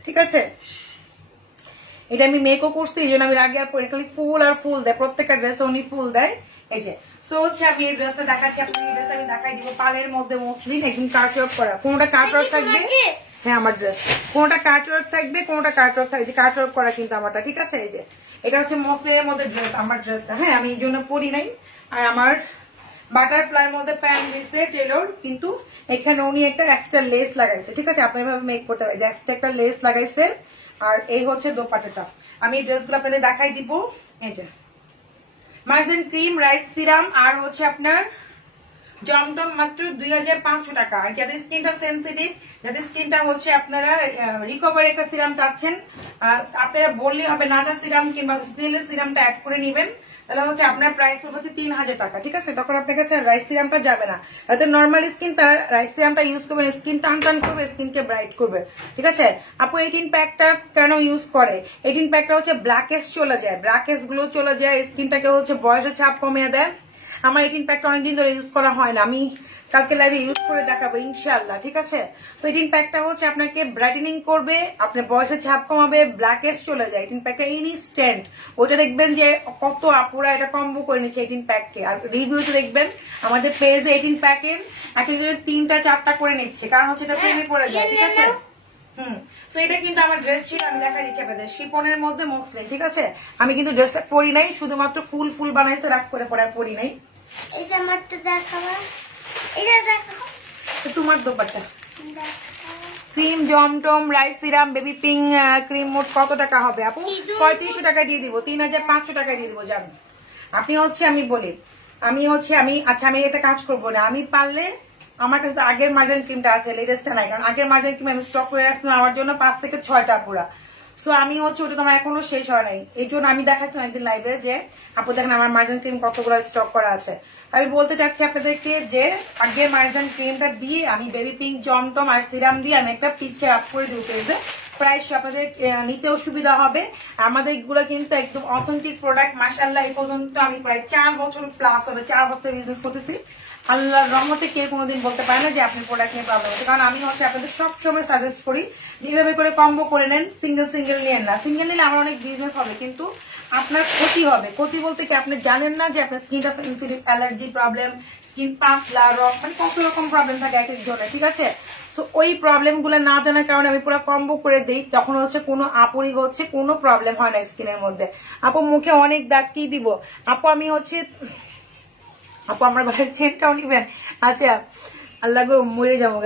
ঠিক আছে, এটা আমি মেকও করছি, এই জন্য আমি রাগে আর পরি, খালি ফুল আর ফুল দেয়, প্রত্যেকটা ড্রেস উনি ফুল দেয়। এই যে সো হচ্ছে আমি এই ড্রেসটা দেখাচ্ছি, আপনি এই ড্রেস আমি দেখাই দিব, পালের মধ্যে মসলিন, একদম কাটওয়ার্ক করা, কোনটা কাটওয়ার্ক থাকবে, হ্যাঁ আমার ড্রেস কোনটা কাটওয়ার্ক থাকবে, কোনটা কাটওয়ার্ক থাকবে, কাটওয়ার্ক করা কিন্তু আমারটা, ঠিক আছে। এই যে এটা হচ্ছে মসলিনের মধ্যে ড্রেস, আমার ড্রেসটা, হ্যাঁ আমি এই জন্য পরি নাই। আর আমার বাটারফ্লাইয়ের মধ্যে প্যান্ট দিচ্ছে টেলর, কিন্তু এখানে উনি একটা এক্সট্রা লেস লাগাইছে, ঠিক আছে, আপনি এভাবে মেক করতে পারেন, এক্সট্রা একটা লেস লাগাইছে। আর এই হচ্ছে দোপাট্টাটা, আমি ড্রেসগুলো আপনাদের দেখাই দিব। এই যে মার্জান ক্রিম, রাইস সিরাম আর হচ্ছে আপনার জমটম মাত্র 2500 টাকা। আর যাদের স্কিনটা সেন্সিটিভ, যাদের স্কিনটা হচ্ছে আপনারা রিকভারি একটা সিরাম চাচ্ছেন, আপনারা বললেই হবে নাটা সিরাম কিংবা স্নেলের সিরামটা অ্যাড করে নেবেন, তাহলে হচ্ছে আপনার প্রাইস হচ্ছে 3000 টাকা, ঠিক আছে। তখন আপনার কাছে রাইস সিরামটা যাবে না, তাদের নর্মাল স্কিন তারা রাইস সিরামটা ইউজ করবেন, স্কিন টান টান করবে, স্কিনকে ব্রাইট করবে, ঠিক আছে। আপু 18 প্যাকটা কেন ইউজ করে? 18 প্যাকটা হচ্ছে ব্ল্যাকেস চলে যায়, ব্ল্যাকেস গুলো চলে যায়, স্কিনটাকে হচ্ছে বয়সের ছাপ কমিয়ে দেয়। আমার 18 প্যাকটা অনেকদিন ধরে ইউজ করা হয় না, আমি কালকে লাইভে ইউজ করে দেখাবো ইনশাআল্লাহ, ঠিক আছে। সো 18 প্যাকটা হচ্ছে আপনাকে ব্রাইটেনিং করবে, আপনার বয়সের ছাপ কমাবে, ব্ল্যাকেস চলে যায়। 18 প্যাকটা ইনস্ট্যান্ট, ওটা দেখবেন যে কত আপুরা এটা কম্বো করে নিচ্ছে 18 প্যাককে। আর রিভিউতে দেখবেন আমাদের পেজে 18 প্যাকের এক একজনের 3টা 4টা করে নিচ্ছে, কারণ হচ্ছে এটা প্রেমে পড়ে যায়, ঠিক আছে। তো এটা কিন্তু আমার ড্রেস ছিল, আমি দেখা দিচ্ছি আপনাদের, শিপনের মধ্যে মসলিন, ঠিক আছে। আমি কিন্তু ড্রেসটা পরি নাই, শুধুমাত্র ফুল ফুল বানাইছে, রাগ করে পরে পরি নাই। এটা মাত্র দেখাবো, এটা দেখাবো, তোমার দোপাট্টা ক্রিম জমটম rice serum baby pink cream মোট কত টাকা হবে আপু? 3500 টাকা দিয়ে দিব, 3500 টাকা দিয়ে দিব। জান আপনি হচ্ছে আমি বলি আমি আচ্ছা আমি এটা কাজ করবো না, আমি পারলে আমার কাছে আগের মার্জান ক্রিমটা আছে, লেটেস্টটা নাই, কারণ আগের মার্জান ক্রিম আমি স্টক করে রাখছিলাম আমার জন্য 5 থেকে 6টা পুরা। সো আমি ওটা তোমার এখনো শেষ হয় নাই, এই জন্য আমি দেখাচ্ছিলাম একদিন লাইভে যে আপু দেখেন আমার মার্জান ক্রিম কতগুলো স্টক করা আছে। আমি বলতে চাচ্ছি আপনাদেরকে যে আগের মার্জান ক্রিমটা দিয়ে আমি বেবি পিঙ্ক জমটম আর সিরাম দিয়ে আমি একটা পিকচার আপ করে দিতে পেরেছি, প্রাইস আপনাদের নিতেও সুবিধা হবে। আমাদের এগুলো কিন্তু একদম অথেন্টিক প্রোডাক্ট, মাশাআল্লাহ এই পর্যন্ত আমি প্রায় 4 বছর প্লাস হবে, 4 বছর বিজনেস করতেছি। আল্লাহর রহমতে কেউ কোনোদিন বলতে পারে না যে আপনি প্রোডাক্ট নিয়ে প্রবলেম হচ্ছে, কারণ আমি আপনাদের সবসময় সাজেস্ট করি যেভাবে করে কম্বো করে নেন, সিঙ্গেল নিয়েন না। সিঙ্গেল নিলে আমার অনেক বিজনেস হবে কিন্তু আপনার ক্ষতি হবে। ক্ষতি বলতে কি আপনি জানেন না যে আপনার স্কিনটা সেনসিটিভ, অ্যালার্জি প্রবলেম, স্কিন পাতলা, রক, মানে কত রকম প্রবলেম থাকে এক এক জনের, ঠিক আছে। সো ওই প্রবলেম গুলো না জানার কারণে আমি পুরো কম্বো করে দিই, তখন কোনো আপুরই কোনো প্রবলেম হয় না স্কিনের মধ্যে। আপু মুখে অনেক দাগ কি দিব আপু, আমি আপু আমার বাড়ির চেনটাও নিবেন? আচ্ছা আল্লাহ গো মরে যাবো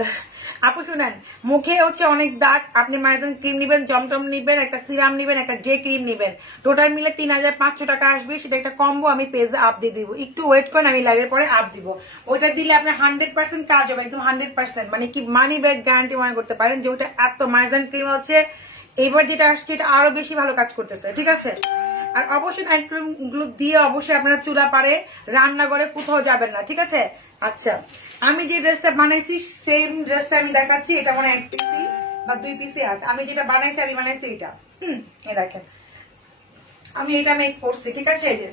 আপু। শুনেন, মুখে অনেক দাগ, আপনি মার্জান ক্রিম নিবেন, জমটম নিবেন, একটা সিরাম নিবেন, একটা ডে ক্রিম নিবেন, টোটাল মিলে 3500 টাকা আসবে। সেটা একটা কম্বো আমি পেজে আপ দিয়ে দিব, একটু ওয়েট করেন, আমি লাইভের পরে আপ দিব। ওইটা দিলে আপনি 100% কাজ হবে, একদম 100%, মানে কি মানি ব্যাক গ্যারান্টি মনে করতে পারেন যে ওটা এত মার্জান ক্রিম এইবার যেটা আসছে এটা আরো বেশি ভালো কাজ করতেছে, ঠিক আছে। আর অবশ্যই নাইট ক্রিম গুলো দিয়ে অবশ্যই আপনারা চুলা পারে রান্না করে কোথাও যাবেন না, ঠিক আছে। আচ্ছা আমি যে ড্রেসটা বানাইছি সেম ড্রেসটা আমি দেখাচ্ছি, এটা মনে 1 পিসি বা 2 পিসি আছে। আমি যেটা বানাইছি এটা এই দেখেন, আমি এটা মেক করছি, ঠিক আছে। এই যে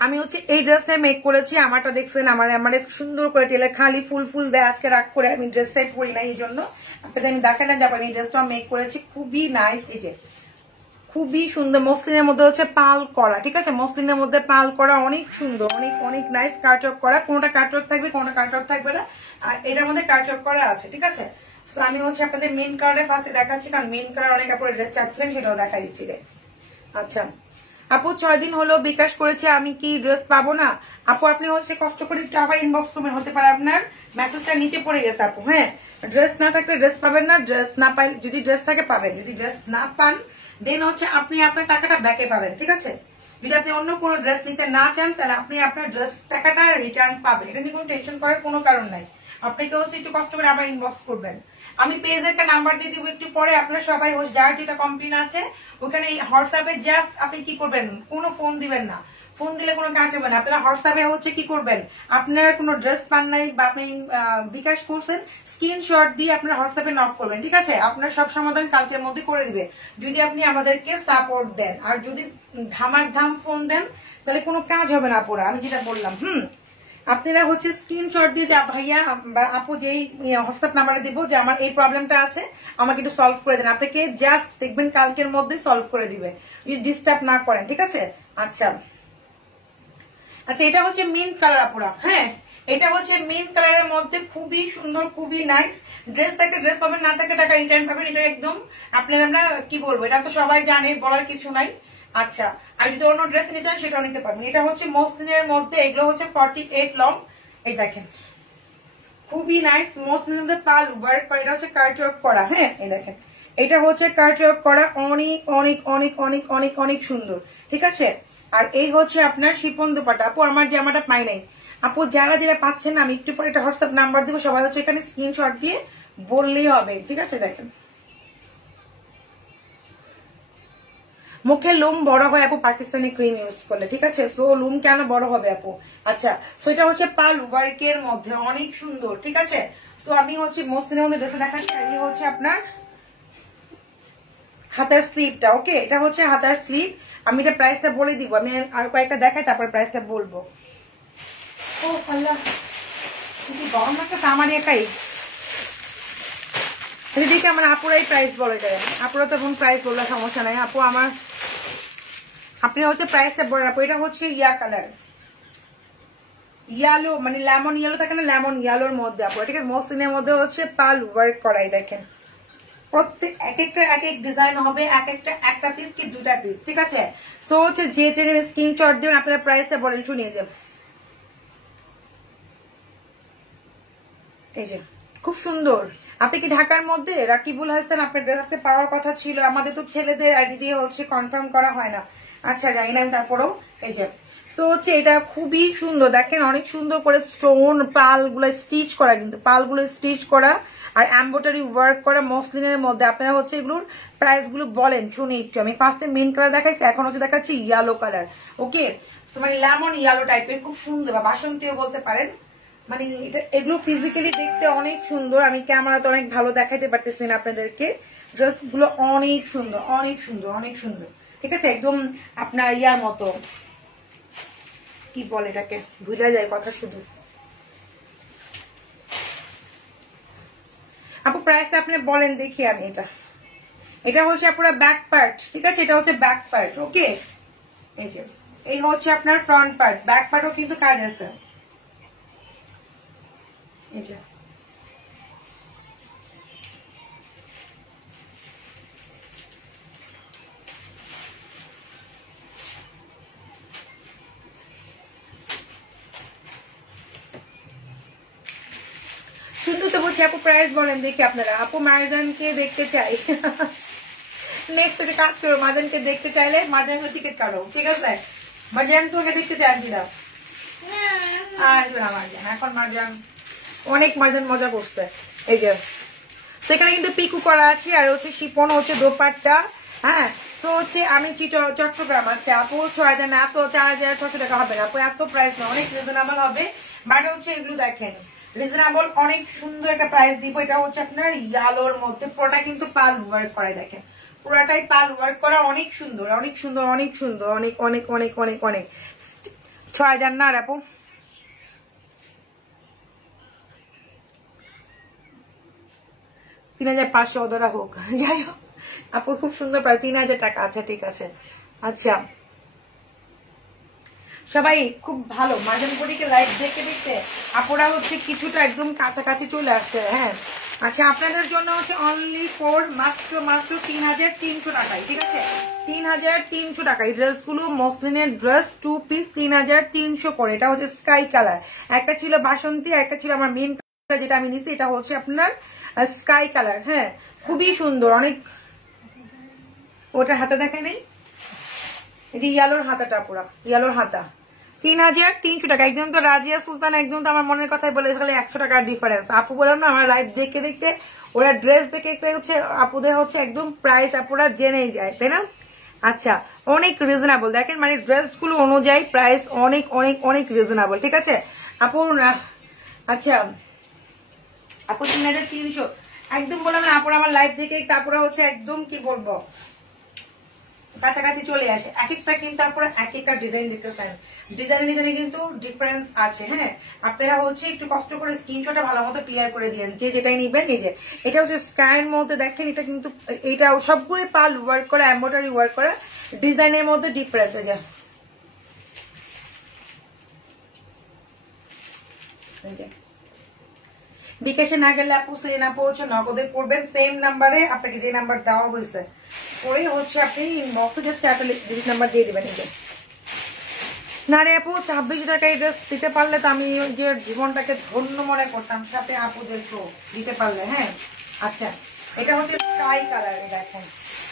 আমি এই ড্রেসটা মেক করেছি, আমারটা দেখছেন, আমার সুন্দর করে টেলে খালি ফুল দেয়, আজকে রাগ করে আমি ড্রেসটাই পরি না, এই জন্য আপনাদের আমি দেখালাম যে আমি ড্রেসটা মেক করেছি, খুবই নাইস। এই যে খুবই সুন্দর, মসলিনের মধ্যে পাল করা, ঠিক আছে, মসলিনের মধ্যে পাল করা, অনেক সুন্দর, অনেক অনেক নাইস। কাটওয়ার্ক করা, কোনটা কাটওয়ার্ক থাকবে কোনটা কাটওয়ার্ক থাকবে না, আর এটার মধ্যে কাটওয়ার্ক করা আছে, ঠিক আছে। তো আমি আপনাদের মেন কালারে ফার্স্টে দেখাচ্ছি, কারণ মেন কালার অনেক আপনার ড্রেস চাচ্ছিলেন, সেটাও দেখা দিচ্ছি। আচ্ছা আপু 6 দিন হলো বিকাশ করেছে, আমি কি ড্রেস পাবো না? আপু আপনি কষ্ট করে একটু আবার ইনবক্স করবেন, হতে পারে আপনার মেসেজটা নিচে পড়ে গেছে আপু। হ্যাঁ, ড্রেস না থাকলে ড্রেস পাবেন না, ড্রেস না পাই, যদি ড্রেস থাকে পাবেন, যদি ড্রেস না পান দেন আপনি আপনার টাকাটা ব্যাকে পাবেন, ঠিক আছে। যদি আপনি অন্য কোনো ড্রেস নিতে না চান তাহলে আপনি আপনার ড্রেস টাকাটা রিটার্ন পাবেন, এটা নিয়ে কোনো টেনশন করার কোনো কারণ নাই। আপনাকে একটু কষ্ট করে আবার ইনবক্স করবেন। আমি পেজে একটা নাম্বার দিয়ে দিব একটু পরে, আপনারা সবাই যার যেটা কমপ্লেন আছে ওখানে হোয়াটসঅ্যাপে জাস্ট আপনি কি করবেন, কোনো ফোন দিবেন না, ফোন দিলে কোনো কাজ হবে না। আপনারা হোয়াটসঅ্যাপে কি করবেন, আপনার কোনো ড্রেস পান নাই বা আপনি বিকাশ করছেন, স্ক্রিনশট দিয়ে আপনারা হোয়াটসঅ্যাপে নক করবেন, ঠিক আছে। আপনার সব সমাধান কালকের মধ্যে করে দিবে যদি আপনি আমাদেরকে সাপোর্ট দেন। আর যদি ধাম ফোন দেন তাহলে কোনো কাজ হবে না পুরা, আমি যেটা বললাম। আপনারা স্ক্রিনশট দিয়ে ভাইয়া বা আপু যেই হোয়াটসঅ্যাপ নাম্বারে দিব যে আমার এই প্রবলেমটা আছে, আমাকে একটু সলভ করে দেন, আপনাকে জাস্ট দেখবেন কালকের মধ্যে সলভ করে দিবে, যদি ডিস্টার্ব না করেন, ঠিক আছে। আচ্ছা এটা মিন্ট কালার আপুরা। হ্যাঁ, এটা মিন্ট কালারের মধ্যে খুবই সুন্দর, খুবই নাইস। ড্রেস থাকলে ড্রেস পাবেন, না থাকলে টাকা রিটার্ন পাবেন, এটা একদম আপনার আমরা কি বলবো, এটা তো সবাই জানে, বলার কিছু নাই। আচ্ছা আর যদি অন্য ড্রেস নিতে চান সেটাও নিতে পারবেন। এটা মসলিনের মধ্যে, এগুলো 48 লং, এই দেখেন খুবই নাইস, মসলিনের মধ্যে পাল ওয়ার্ক করা, এটা কাটওয়ার্ক করা। হ্যাঁ এই দেখেন, এটা কাটওয়ার্ক করা, অনেক অনেক অনেক অনেক অনেক অনেক সুন্দর, ঠিক আছে। আর এই আপনার শিফন দুপাট্টা। আপু আমার জামাটা পাই নাই, আপু যারা যারা পাচ্ছেন আমি একটু পরে একটা হোয়াটসঅ্যাপ নাম্বার দিব, সবাই এখানে স্ক্রিনশট দিয়ে বললেই হবে, ঠিক আছে। দেখেন মুখে লোম বড় হয় আপু পাকিস্তানি ক্রিম ইউজ করলে, ঠিক আছে। সো লোম কেন বড় হবে আপু? আচ্ছা সো এটা পাল ওয়ার্কের মধ্যে অনেক সুন্দর, ঠিক আছে। সো আমি মসলিনের মধ্যে ড্রেসে দেখাচ্ছি, এই আপনার হাতার স্লিভটা। ওকে, এটা হাতার স্লিভ। আমি এটা প্রাইসটা বলে দিব, আমি আর কয়েকটা দেখাই তারপর প্রাইসটা বলবো। ও আল্লাহ, গরম একটা আমার একাই দেখি, আমার আপুরাই প্রাইস বলে দেয়, আপুরা তো এখন প্রাইস বললে সমস্যা নাই। আপু আমার আপনি প্রাইসটা বলেন আপু। এটা ইয়া কালার, ইয়ালো, মানে লেমন ইয়েলো থাকে না, লেমন ইয়েলোর মধ্যে আপু, ঠিক আছে। মসলিনের মধ্যে পাল ওয়ার্ক করাই, দেখেন প্রত্যেক এক একটা এক এক ডিজাইন হবে, একটা পিস কি 2টা পিস, ঠিক আছে। সো যে স্ক্রিনশট দেবেন, আপনারা প্রাইসটা বলেন, শুনিয়ে যান। এই যে খুব সুন্দর। আপনি কি ঢাকার মধ্যে? রাকিবুল হাসান, আপনার ড্রেস আজকে পাওয়ার কথা ছিল, আমাদের তো ছেলেদের আইডি দিয়ে কনফার্ম করা হয় না। আচ্ছা জানি না আমি, তারপরেও এই যে তো হচ্ছে এটা খুবই সুন্দর, দেখেন অনেক সুন্দর করে স্টোন পালগুলো স্টিচ করা, কিন্তু পালগুলো স্টিচ করা আর এমব্রয়ডারি ওয়ার্ক করা মসলিনের মধ্যে। আপনারা হচ্ছে এগুলোর প্রাইস গুলো বলেন শুনে একটু। আমি ফার্স্টে মেন কালার দেখাইছি, এখন হচ্ছে দেখাচ্ছি ইয়েলো কালার। ওকে, মানে লেমন ইয়েলো টাইপের, খুব সুন্দর, বা বাসন্তীও বলতে পারেন। মানে এটা এগুলো ফিজিক্যালি দেখতে অনেক সুন্দর, আমি ক্যামেরাতে অনেক ভালো দেখাইতে পারতেছি না আপনাদেরকে। ড্রেস গুলো অনেক সুন্দর, অনেক সুন্দর, অনেক সুন্দর, ঠিক আছে, একদম আপনার ইয়ার মতো, কি বলে এটাকে, ভুলে যায় কথা শুধু। আপু প্রাইসটা আপনি বলেন দেখি আমি। এটা হচ্ছে আপনার ব্যাক পার্ট, ঠিক আছে, এটা হচ্ছে ব্যাক পার্ট। ওকে, এই যে এই হচ্ছে আপনার ফ্রন্ট পার্ট, ব্যাক পার্টও কিন্তু কাজ আছে। এই যে শুধু তো বলছি আপু প্রাইস বলেন দেখি আপনারা। আপু মারজানকে দেখতে চাই। নেক্সট একটা কাজ করো, মারজানকে দেখতে চাইলে মারজানকে টিকিট কাটো, ঠিক আছে? মারজান তোকে দেখতে চাই না, আসবে না মারজান এখন। মারজান অনেক মারজান মজা করছে। এই যে সেখানে কিন্তু পিকু করা আছে, আর হচ্ছে শিপন হচ্ছে দোপাট্টা। হ্যাঁ, তো হচ্ছে আমি চট্টগ্রাম আছে আপু 6000 না, এত 4600 টাকা হবে না আপু, এত প্রাইস না, অনেক রিজনেবল হবে। বাট হচ্ছে এগুলো দেখেন রিজনেবল, অনেক সুন্দর একটা প্রাইস দিব। এটা হচ্ছে আপনার ইয়ালোর মধ্যে, পুরোটা কিন্তু পাল ওয়ার্ক করা, দেখেন পুরাটাই পাল ওয়ার্ক করা, অনেক সুন্দর, অনেক সুন্দর, অনেক সুন্দর, অনেক অনেক অনেক অনেক অনেক। 6000 না আপু, 3500 ধরা হোক, যাই হোক আপু খুব সুন্দর প্রায় 3000 টাকা। আচ্ছা ঠিক আছে। আচ্ছা সবাই খুব ভালো, মাঝনপুরিকে লাইভ দেখতে দেখতে আপুরা হচ্ছে কিছুটা একদম কাছাকাছি চলে আসছে। হ্যাঁ আচ্ছা, আপনাদের জন্য হচ্ছে অনলি ফর মাত্র 3300 টাকায়, ঠিক আছে, 3300 টাকায় ড্রেসগুলো, মসলিনের ড্রেস 2 পিস 3300 করে। এটা হচ্ছে স্কাই কালার, একটা ছিল বাসন্তী, একটা ছিল আমার মেন কালার যেটা আমি নিছি, এটা হচ্ছে আপনার স্কাই কালার। হ্যাঁ খুবই সুন্দর, অনেক। ওটার হাতা দেখায় নেই, এই যে ইয়ালোর হাতাটা, পুরা ইয়ালোর হাতা, 3300 টাকা। একদম তো রাজিয়া সুলতান, একদম তো আমার মনের কথাই বলে, 100 টাকার ডিফারেন্স। আপু বললাম না, আমার লাইভ দেখতে দেখতে ওরা ড্রেস দেখে হচ্ছে আপুদের হচ্ছে একদম প্রাইস আপুরা জেনেই যায়, তাই না? আচ্ছা অনেক রিজনেবল, দেখেন মানে ড্রেস গুলো অনুযায়ী প্রাইস অনেক অনেক অনেক রিজনেবল, ঠিক আছে আপু। আচ্ছা আপু 3300 একদম বললাম না আপুরা, আমার লাইভ দেখে তারপরে হচ্ছে একদম কি বলবো কাছাকাছি চলে আসে। এক একটা কিন্তু আপনারা এক একটা ডিজাইন দিতে পারেন, ডিজাইনে কিন্তু ডিফারেন্স আছে। হ্যাঁ আপনারা হচ্ছে একটু কষ্ট করে স্ক্রিনশটটা ভালো মতো ক্লিয়ার করে দিয়েন, যে যেটাই নিবেন। এই যে এটা হচ্ছে স্কাইয়ের মধ্যে, দেখেন এটা কিন্তু এটা সবগুলো পাল ওয়ার্ক করা, এমব্রয়ডারি ওয়ার্ক করা, ডিজাইনের মধ্যে ডিফারেন্স। এই যে বিকাশে না গেলে আপু সেই না পৌঁছে নগদে করবেন, সেম নাম্বারে আপনাকে যে নাম্বার দেওয়া হয়েছে করে হচ্ছে আপনি ইনবক্সে জাস্ট ডিজিট নাম্বার দিয়ে দিবেন। না রে আপু 26 টাকায় ড্রেস দিতে পারলে তো আমি যে জীবনটাকে ধন্য মনে করতাম, সাথে আপুদেরকেও দিতে পারলে। হ্যাঁ আচ্ছা এটা হচ্ছে স্কাই কালার, দেখেন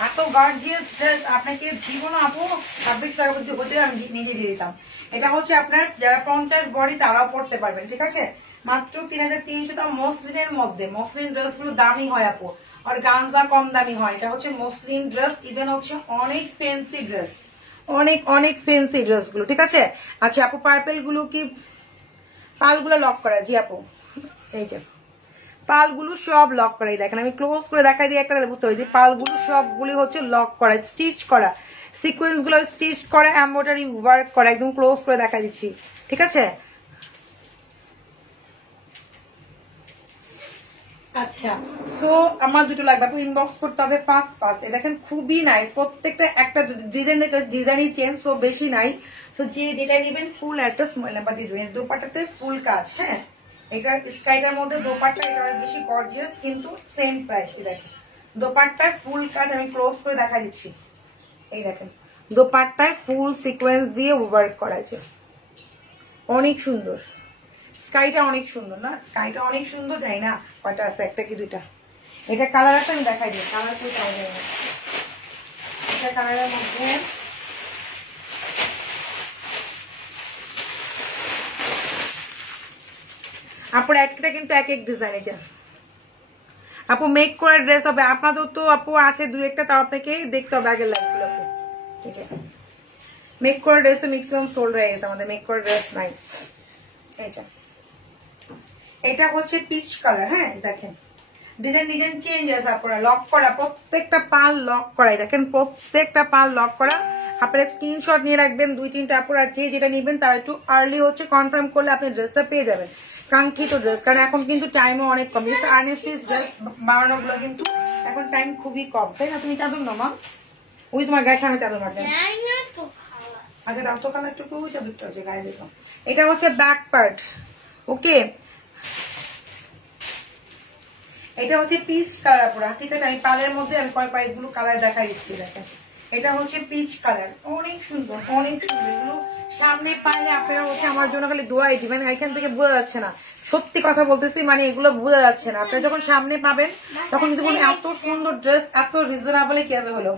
এত গর্জিয়াস ড্রেস আপনাকে জীবন আপু 26 টাকা হতে আমি নিজে দিয়ে দিতাম। এটা হচ্ছে আপনার যারা 50 বডি তারাও পড়তে পারবেন, ঠিক আছে, মাত্র 3300 টাকা। মসলিনের মধ্যে, মসলিন ড্রেস গুলো দামি হয় আপু, আর গাঞ্জা কম দামি হয়। এটা হচ্ছে মসলিন ড্রেস, ইভেন হচ্ছে অনেক ফ্যান্সি ড্রেস, অনেক অনেক ফ্যান্সি ড্রেস গুলো, ঠিক আছে। আচ্ছা আপু পার্পেল গুলো কি পালগুলো লক করা? জি আপু এই যে পালগুলো সব লক করাই, দেখেন আমি ক্লোজ করে দেখাই দিই, একটা বুঝতে পারি যে পালগুলো সবগুলি হচ্ছে লক করা, স্টিচ করা, সিকোয়েন্স গুলো স্টিচ করা, এমব্রয়ডারি ওয়ার্ক করা, একদম ক্লোজ করে দেখা দিচ্ছি, ঠিক আছে। আচ্ছা সো আমার দুটো লাগবে আপু, ইনবক্স করতে হবে 5 দেখেন খুবই নাইস, প্রত্যেকটা একটা ডিজাইনই চেঞ্জ, তো বেশি নাই। তো যে যেটা নেবেন ফুল অ্যাড্রেস মোবাইল নাম্বার দিয়ে দেবেন। দোপাট্টাতে ফুল কাজ, হ্যাঁ এটা স্কাইটার মধ্যে দোপাট্টা, এটা বেশি গর্জিয়াস কিন্তু সেম প্রাইস। দেখেন দোপাট্টায় ফুল কাজ, আমি ক্লোজ করে দেখা দিচ্ছি, এই দেখেন দোপাট্টায় ফুল সিকোয়েন্স দিয়ে ওয়ার্ক করা আছে, অনেক সুন্দর। স্কাইটা অনেক সুন্দর না, স্কাইটা অনেক সুন্দর, তাই না? কয়টা আছে, একটা কি দুইটা? এটা কালার আছে, আমি দেখাই দিই, কালার কেউ পাওয়া যায় না। এটা কালারের মধ্যে আপুর একটা কিন্তু এক এক ডিজাইন। এই যে আপু মেক করা ড্রেস হবে আপনাদের তো আপু আছে দুই একটা, তাও আপনাকে দেখতে হবে আগের লাইভগুলো আপু। ঠিক আছে, মেক করা ড্রেস তো ম্যাক্সিমাম সোল্ড হয়ে গেছে, আমাদের মেক করা ড্রেস নাই। এটা হচ্ছে পিচ কালার। হ্যাঁ দেখেন ডিজাইন ডিজাইন চেঞ্জ আছে আপনারা, লক করা প্রত্যেকটা পাল লক করাই, দেখেন প্রত্যেকটা পাল লক করা। আপনারা স্ক্রিনশট নিয়ে রাখবেন, 2-3টা আপনারা যে যেটা নেবেন তারা একটু আর্লি হচ্ছে কনফার্ম করলে আপনি ড্রেসটা পেয়ে যাবেন, কাঙ্ক্ষিত ড্রেস। কারণ এখন কিন্তু টাইমও অনেক কম, যেহেতু আর্নেস্টিস ড্রেস বানানোগুলো কিন্তু এখন টাইম খুবই কম, তাই না? তুমি চাদর নাও মা, ওই তোমার গায়ে সামনে চাদর মারছে। আচ্ছা রাত কালারটুকু ওই চাদরটা হচ্ছে গায়ে দিতাম। এটা হচ্ছে ব্যাক পার্ট। ওকে, এটা হচ্ছে পিচ কালার পুরা। ঠিক আছে, আমি পালের মধ্যে আমি কয়েকগুলো কালার দেখা দিচ্ছি। দেখেন এটা হচ্ছে পিচ কালার, অনেক সুন্দর অনেক সুন্দর। এগুলো সামনে পাইলে আপনারা হচ্ছে আমার জন্য খালি দোয়াই দিবেন, এখান থেকে বোঝা যাচ্ছে না, সত্যি কথা বলতেছি, মানে এগুলো বোঝা যাচ্ছে না। আপনারা যখন সামনে পাবেন তখন কিন্তু এত সুন্দর ড্রেস এত রিজনেবল কিভাবে হলো।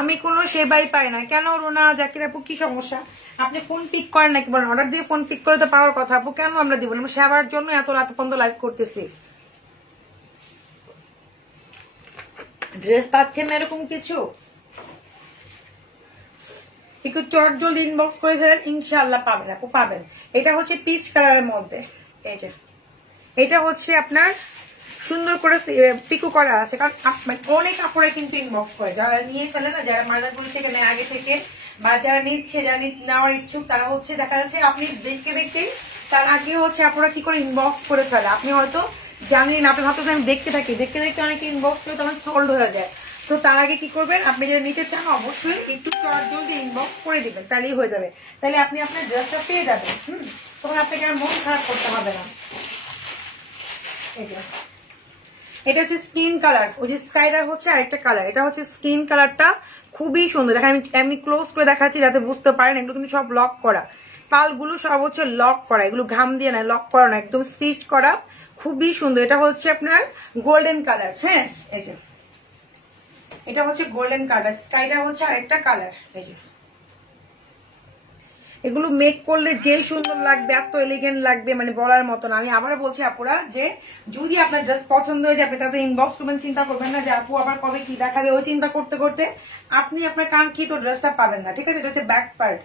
আমি কোনো সেবাই পাই না কেন রুনা জাকির আপু, কি সমস্যা? আপনি ফোন পিক করেন নাকি? বলেন অর্ডার দিয়ে ফোন পিক করে তো পাওয়ার কথা আপু, কেন আমরা দিব না? সেবার জন্য এত রাত পর্যন্ত লাইভ করতেছি। ড্রেস পাচ্ছেন না এরকম কিছু, একটু চট জলদি ইনবক্স করে ফেলেন, ইনশাআল্লাহ পাবেন আপু, পাবেন। এটা হচ্ছে পিচ কালারের মধ্যে। এই যে এটা হচ্ছে আপনার সুন্দর করে পিকো করা আছে, কারণ অনেক আপুরা কিন্তু ইনবক্স করে, যারা নিয়ে ফেলে না, যারা মার্কেটগুলো থেকে নেয় আগে থেকে, বা যারা নিচ্ছে, যারা নেওয়ার ইচ্ছুক, তারা হচ্ছে দেখা যাচ্ছে আপনি দেখতে দেখতেই তার আগে হচ্ছে আপুরা কি করে ইনবক্স করে ফেলে। আপনি হয়তো জানেন, আপনি ভাবতেছেন আমি দেখতে থাকি, দেখতে দেখতে অনেকে ইনবক্স করে তখন সোল্ড হয়ে যায়। তো তার আগে কি করবেন, আপনি যদি নিতে চান অবশ্যই একটু চট জলদি ইনবক্স করে দিবেন, তাহলেই হয়ে যাবে, তাহলে আপনি আপনার ড্রেসটা পেয়ে যাবেন। তখন আপনাকে আর মন খারাপ করতে হবে না। এটা হচ্ছে স্কিন কালার, ওই যে স্কাইটার হচ্ছে আরেকটা কালার। এটা হচ্ছে স্কিন কালারটা, খুবই সুন্দর। দেখেন আমি ক্লোজ করে দেখাচ্ছি যাতে বুঝতে পারেন, এগুলো কিন্তু সব লক করা, পালগুলো সব হচ্ছে লক করা, এগুলো ঘাম দিয়ে না, লক করা না, একদম স্টিচ করা, খুবই সুন্দর। এটা হচ্ছে আপনার গোল্ডেন কালার। হ্যাঁ এই যে এটা হচ্ছে গোল্ডেন কালার, স্কাইটার হচ্ছে আরেকটা কালার। এই যে এগুলো মেক করলে যে সুন্দর লাগবে, এত এলিগেন্ট লাগবে, মানে বলার মতো না। আমি আবার বলছি আপুরা, যে যদি আপনার ড্রেস পছন্দ হয়ে যাবে তাতে ইনবক্স করবেন, চিন্তা করবেন না যে আপু আবার কবে কি দেখাবে, ওই চিন্তা করতে করতে আপনি আপনার কাঙ্ক্ষিত ড্রেসটা পাবেন না। ঠিক আছে, এটা হচ্ছে ব্যাক পার্ট।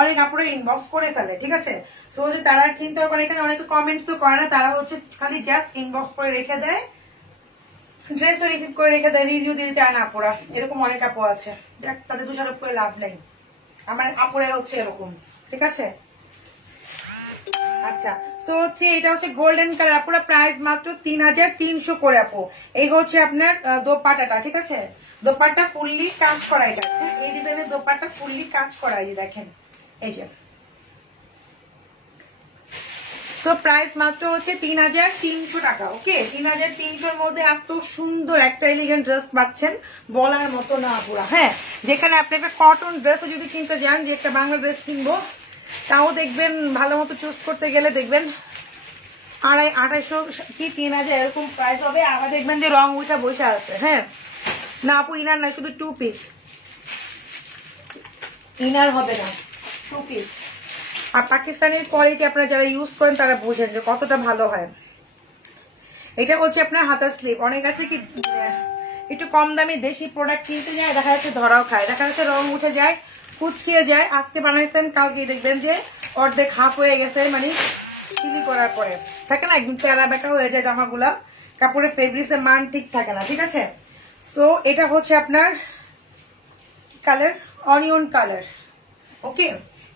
অনেক আপুরা ইনবক্স করে ফেলে, ঠিক আছে, সো যে তারা চিন্তা করে, এখানে অনেকে কমেন্টস তো করে না, তারা হচ্ছে খালি জাস্ট ইনবক্স করে রেখে দেয়, ড্রেসও রিসিভ করে রেখে দেয়, রিভিউ দিতে চায় না আপুরা। এরকম অনেক আপু আছে, যাক তাদের দোষারোপ করে লাভ নেই, আমার আপুরা হচ্ছে এরকম। ঠিক আছে, আচ্ছা সো হচ্ছে এটা হচ্ছে গোল্ডেন কালার, আপুরা প্রাইস মাত্র 3300 করে আপু। এই হচ্ছে আপনার দোপাট্টাটা। ঠিক আছে, দোপাট্টা ফুললি কাজ করা, এটা এই ডিজাইনের দোপাট্টা ফুললি কাজ করা, এই দেখেন এই যে। তো প্রাইস মাত্র হচ্ছে 3300 টাকা। ওকে, 3300-র মধ্যে এত সুন্দর একটা এলিগেন্ট ড্রেস পাচ্ছেন, বলার মতো না পুরা। হ্যাঁ, যেখানে আপনি একটা কটন ড্রেসও যদি কিনতে যান, যে একটা বাংলা ড্রেস কিনবো, তাও দেখবেন ভালো মতো চুজ করতে গেলে দেখবেন 250 কি 3000 এরকম প্রাইস হবে। আবার দেখবেন যে রং উঠা বসে আছে। হ্যাঁ না আপু, ইনার না, শুধু 2 পিস, ইনার হবে না, 2 পিস। আর পাকিস্তানের কোয়ালিটি আপনারা যারা ইউজ করেন তারা বোঝেন যে কতটা ভালো হয়। এটা হচ্ছে আপনার হাতার স্লিপ। অনেক আছে কি একটু কম দামি দেশি প্রোডাক্ট কিনতে যায়, দেখা যাচ্ছে ধরাও খায়, দেখা যাচ্ছে রং উঠে যায়, কুচকিয়ে যায়। আজকে বানাইছেন, কালকে দেখবেন যে অর্ধেক হাফ হয়ে গেছে, মানে সিলি করার পরে থাকে না একদম প্যারা বেকা হয়ে যায় জামাগুলা, কাপড়ের ফেব্রিক্সের মান ঠিক থাকে না। ঠিক আছে, সো এটা হচ্ছে আপনার কালার অনিয়ন কালার। ওকে,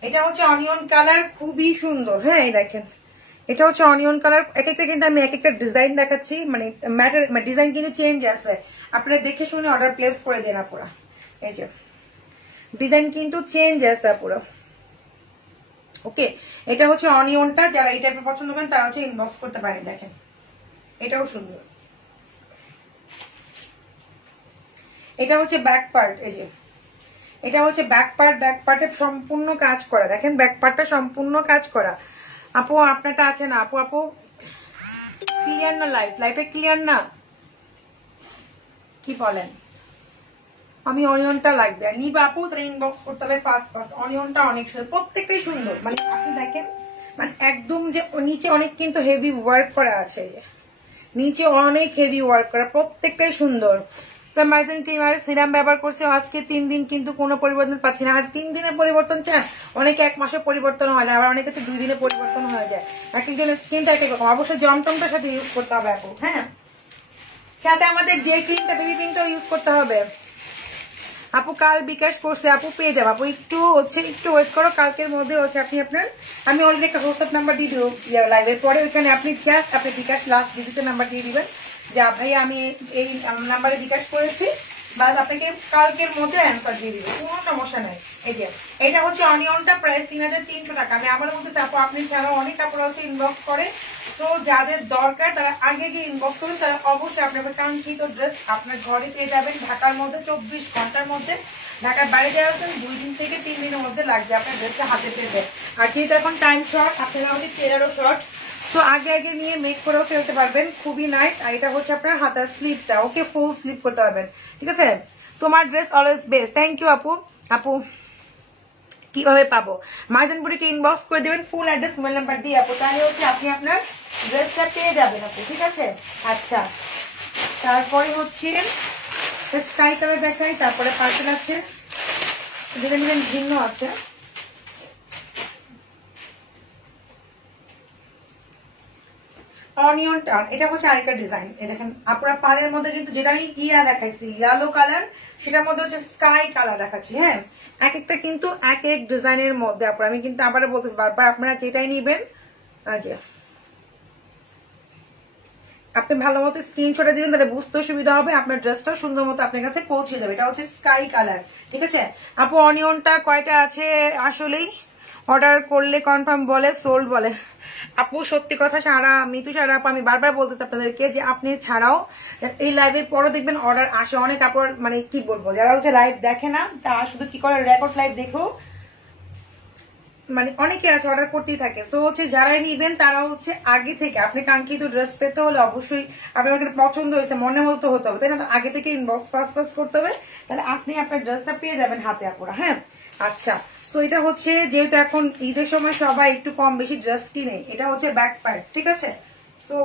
এটা হচ্ছে অনিয়ন কালার, খুবই সুন্দর। হ্যাঁ এই দেখেন এটা হচ্ছে অনিয়ন কালার। এক একটা কিন্তু আমি এক একটা ডিজাইন দেখাচ্ছি, মানে ম্যাটার ডিজাইন কিন্তু চেঞ্জ আছে, আপনারা দেখে শুনে অর্ডার প্লেস করে দেন পুরো। এই যে ডিজাইন কিন্তু চেঞ্জ আছে পুরো। ওকে, এটা হচ্ছে অনিয়নটা, যারা এই টাইপের পছন্দ করেন তারা হচ্ছে ইনবক্স করতে পারেন। দেখেন এটাও সুন্দর। এটা হচ্ছে ব্যাক পার্ট। এই যে এটা হচ্ছে ব্যাক পার্ট, ব্যাক পার্টে সম্পূর্ণ কাজ করা, দেখেন ব্যাক পার্টটা সম্পূর্ণ কাজ করা। আপু আপনারটা আছে না? আপু আপু ক্লিয়ার না? লাইফে ক্লিয়ার না, কি বলেন? আমি অনিয়নটা লাগবে, নিবা আপু তাহলে ইনবক্স করতে হবে ফার্স্ট ফার্স্ট। অনিয়নটা অনেক সুন্দর, প্রত্যেকটাই সুন্দর, মানে আপনি দেখেন মানে একদম যে নিচে অনেক কিন্তু হেভি ওয়ার্ক করা আছে, নিচে অনেক হেভি ওয়ার্ক করা, প্রত্যেকটাই সুন্দর। মার্জিন ক্রিম আর সিরাম ব্যবহার করছে আজকে 3 দিন, কিন্তু কোনো পরিবর্তন পাচ্ছি না। আর 3 দিনে পরিবর্তন চান, অনেকে 1 মাসে পরিবর্তন হয় না, আবার অনেকে 2 দিনে পরিবর্তন হয়ে যায়। এক একজনের স্কিনটা এক এক রকম। অবশ্যই জমটমটার সাথে ইউজ করতে হবে আপু। হ্যাঁ, সাথে আমাদের যে ক্রিমটা, বেবি ক্রিমটাও ইউজ করতে হবে আপু। কাল বিকাশ করছে আপু, পেয়ে যাবো আপু। একটু ওয়েট করো, কালকের মধ্যে হচ্ছে আপনি আপনার, আমি অলরেডি একটা হোয়াটসঅ্যাপ নাম্বার দিয়ে দিব লাইভের পরে, ওইখানে আপনি জাস্ট আপনি বিকাশ লাস্ট ডিজিটের নাম্বার দিয়ে দিবেন যে ভাই আমি এই নাম্বারে বিকাশ করেছি, বাস আপনাকে কালকের মধ্যে অ্যান্সার দিয়ে দিবে, কোনো সমস্যা নাই। এই যে এটা হচ্ছে অনিয়নটা, প্রাইস 3300 টাকা। আমি আবার বলতে আপু, আপনি ছাড়াও অনেক কাপড় হচ্ছে ইনবক্স করে, তো যাদের দরকার তারা আগে গিয়ে ইনবক্স করুন, তারা অবশ্যই আপনার কাঙ্ক্ষিত ড্রেস আপনার ঘরে পেয়ে যাবেন ঢাকার মধ্যে 24 ঘন্টার মধ্যে। ঢাকার বাইরে আসবেন 2 দিন থেকে 3 দিনের মধ্যে লাগবে আপনার ড্রেসটা হাতে পেতে। আর যেহেতু এখন টাইম শর্ট, আপনারা অনেক টেলারও শর্ট, তো আগে আগে নিয়ে মেক করেও ফেলতে পারবেন, খুবই নাইস। আর এটা হচ্ছে আপনার হাতার স্লিপটা, ওকে ফুল স্লিপ করতে পারবেন, ঠিক আছে। তোমার dress always best, thank you আপু। আপু কিভাবে পাবো? মার্জিন বুটিকে ইনবক্স করে দেবেন ফুল অ্যাড্রেস, মোবাইল নাম্বার দিয়ে আপু, তাহলে হচ্ছে আপনি আপনার ড্রেসটা পেয়ে যাবেন আপু, ঠিক আছে। আচ্ছা, তারপরে হচ্ছে স্কাই কালার দেখাই, তারপরে পার্সেল আছে, ডিজাইন ভিন্ন আছে। অনিয়ন টার্ন, এটা হচ্ছে আরেকটা ডিজাইন। এই দেখেন আপনারা পাড়ের মধ্যে কিন্তু যেটা আমি দেখাইছি ইয়েলো কালার, সেটার মধ্যে হচ্ছে স্কাই কালার দেখাচ্ছি। হ্যাঁ, এক একটা কিন্তু এক এক ডিজাইনের মধ্যে আপনারা, আমি কিন্তু আবার বলতেছি বারবার, আপনারা যেটাই নিবেন আপনি ভালো মতো স্ক্রিনশটে দিবেন, তাহলে বুঝতে সুবিধা হবে, আপনার ড্রেসটা সুন্দর মতো আপনার কাছে পৌঁছে যাবে। এটা হচ্ছে স্কাই কালার, ঠিক আছে আপু। অনিয়নটা কয়টা আছে আসলেই অর্ডার করলে কনফার্ম বলে, সোল্ড বলে আপু। সত্যি কথা মিতু সারা আপু, আমি বারবার বলতেছি আপনাদেরকে যে আপনি ছাড়াও এই লাইভের পরও দেখবেন অর্ডার আসে অনেক কাপড়, মানে কি বলবো, যারা হচ্ছে লাইভ দেখে না তারা শুধু কি করে রেকর্ড লাইভ দেখেও মানে অনেকে আছে অর্ডার করতেই থাকে। সো হচ্ছে যারাই নিবেন তারা হচ্ছে আগে থেকে, আপনি কাঙ্ক্ষিত ড্রেস পেতে হলে অবশ্যই আপনার পছন্দ হয়েছে মনে মতো হতে হবে, তাই না? আগে থেকে ইনবক্স পাস করতে হবে, তাহলে আপনি আপনার ড্রেসটা পেয়ে যাবেন হাতে আপুরা। হ্যাঁ, আচ্ছা, সো এটা হচ্ছে যেহেতু এখন ঈদের সময় সবাই একটু কম বেশি ড্রেস কিনে, এটা হচ্ছে ব্যাক পার্ট, ঠিক আছে। সো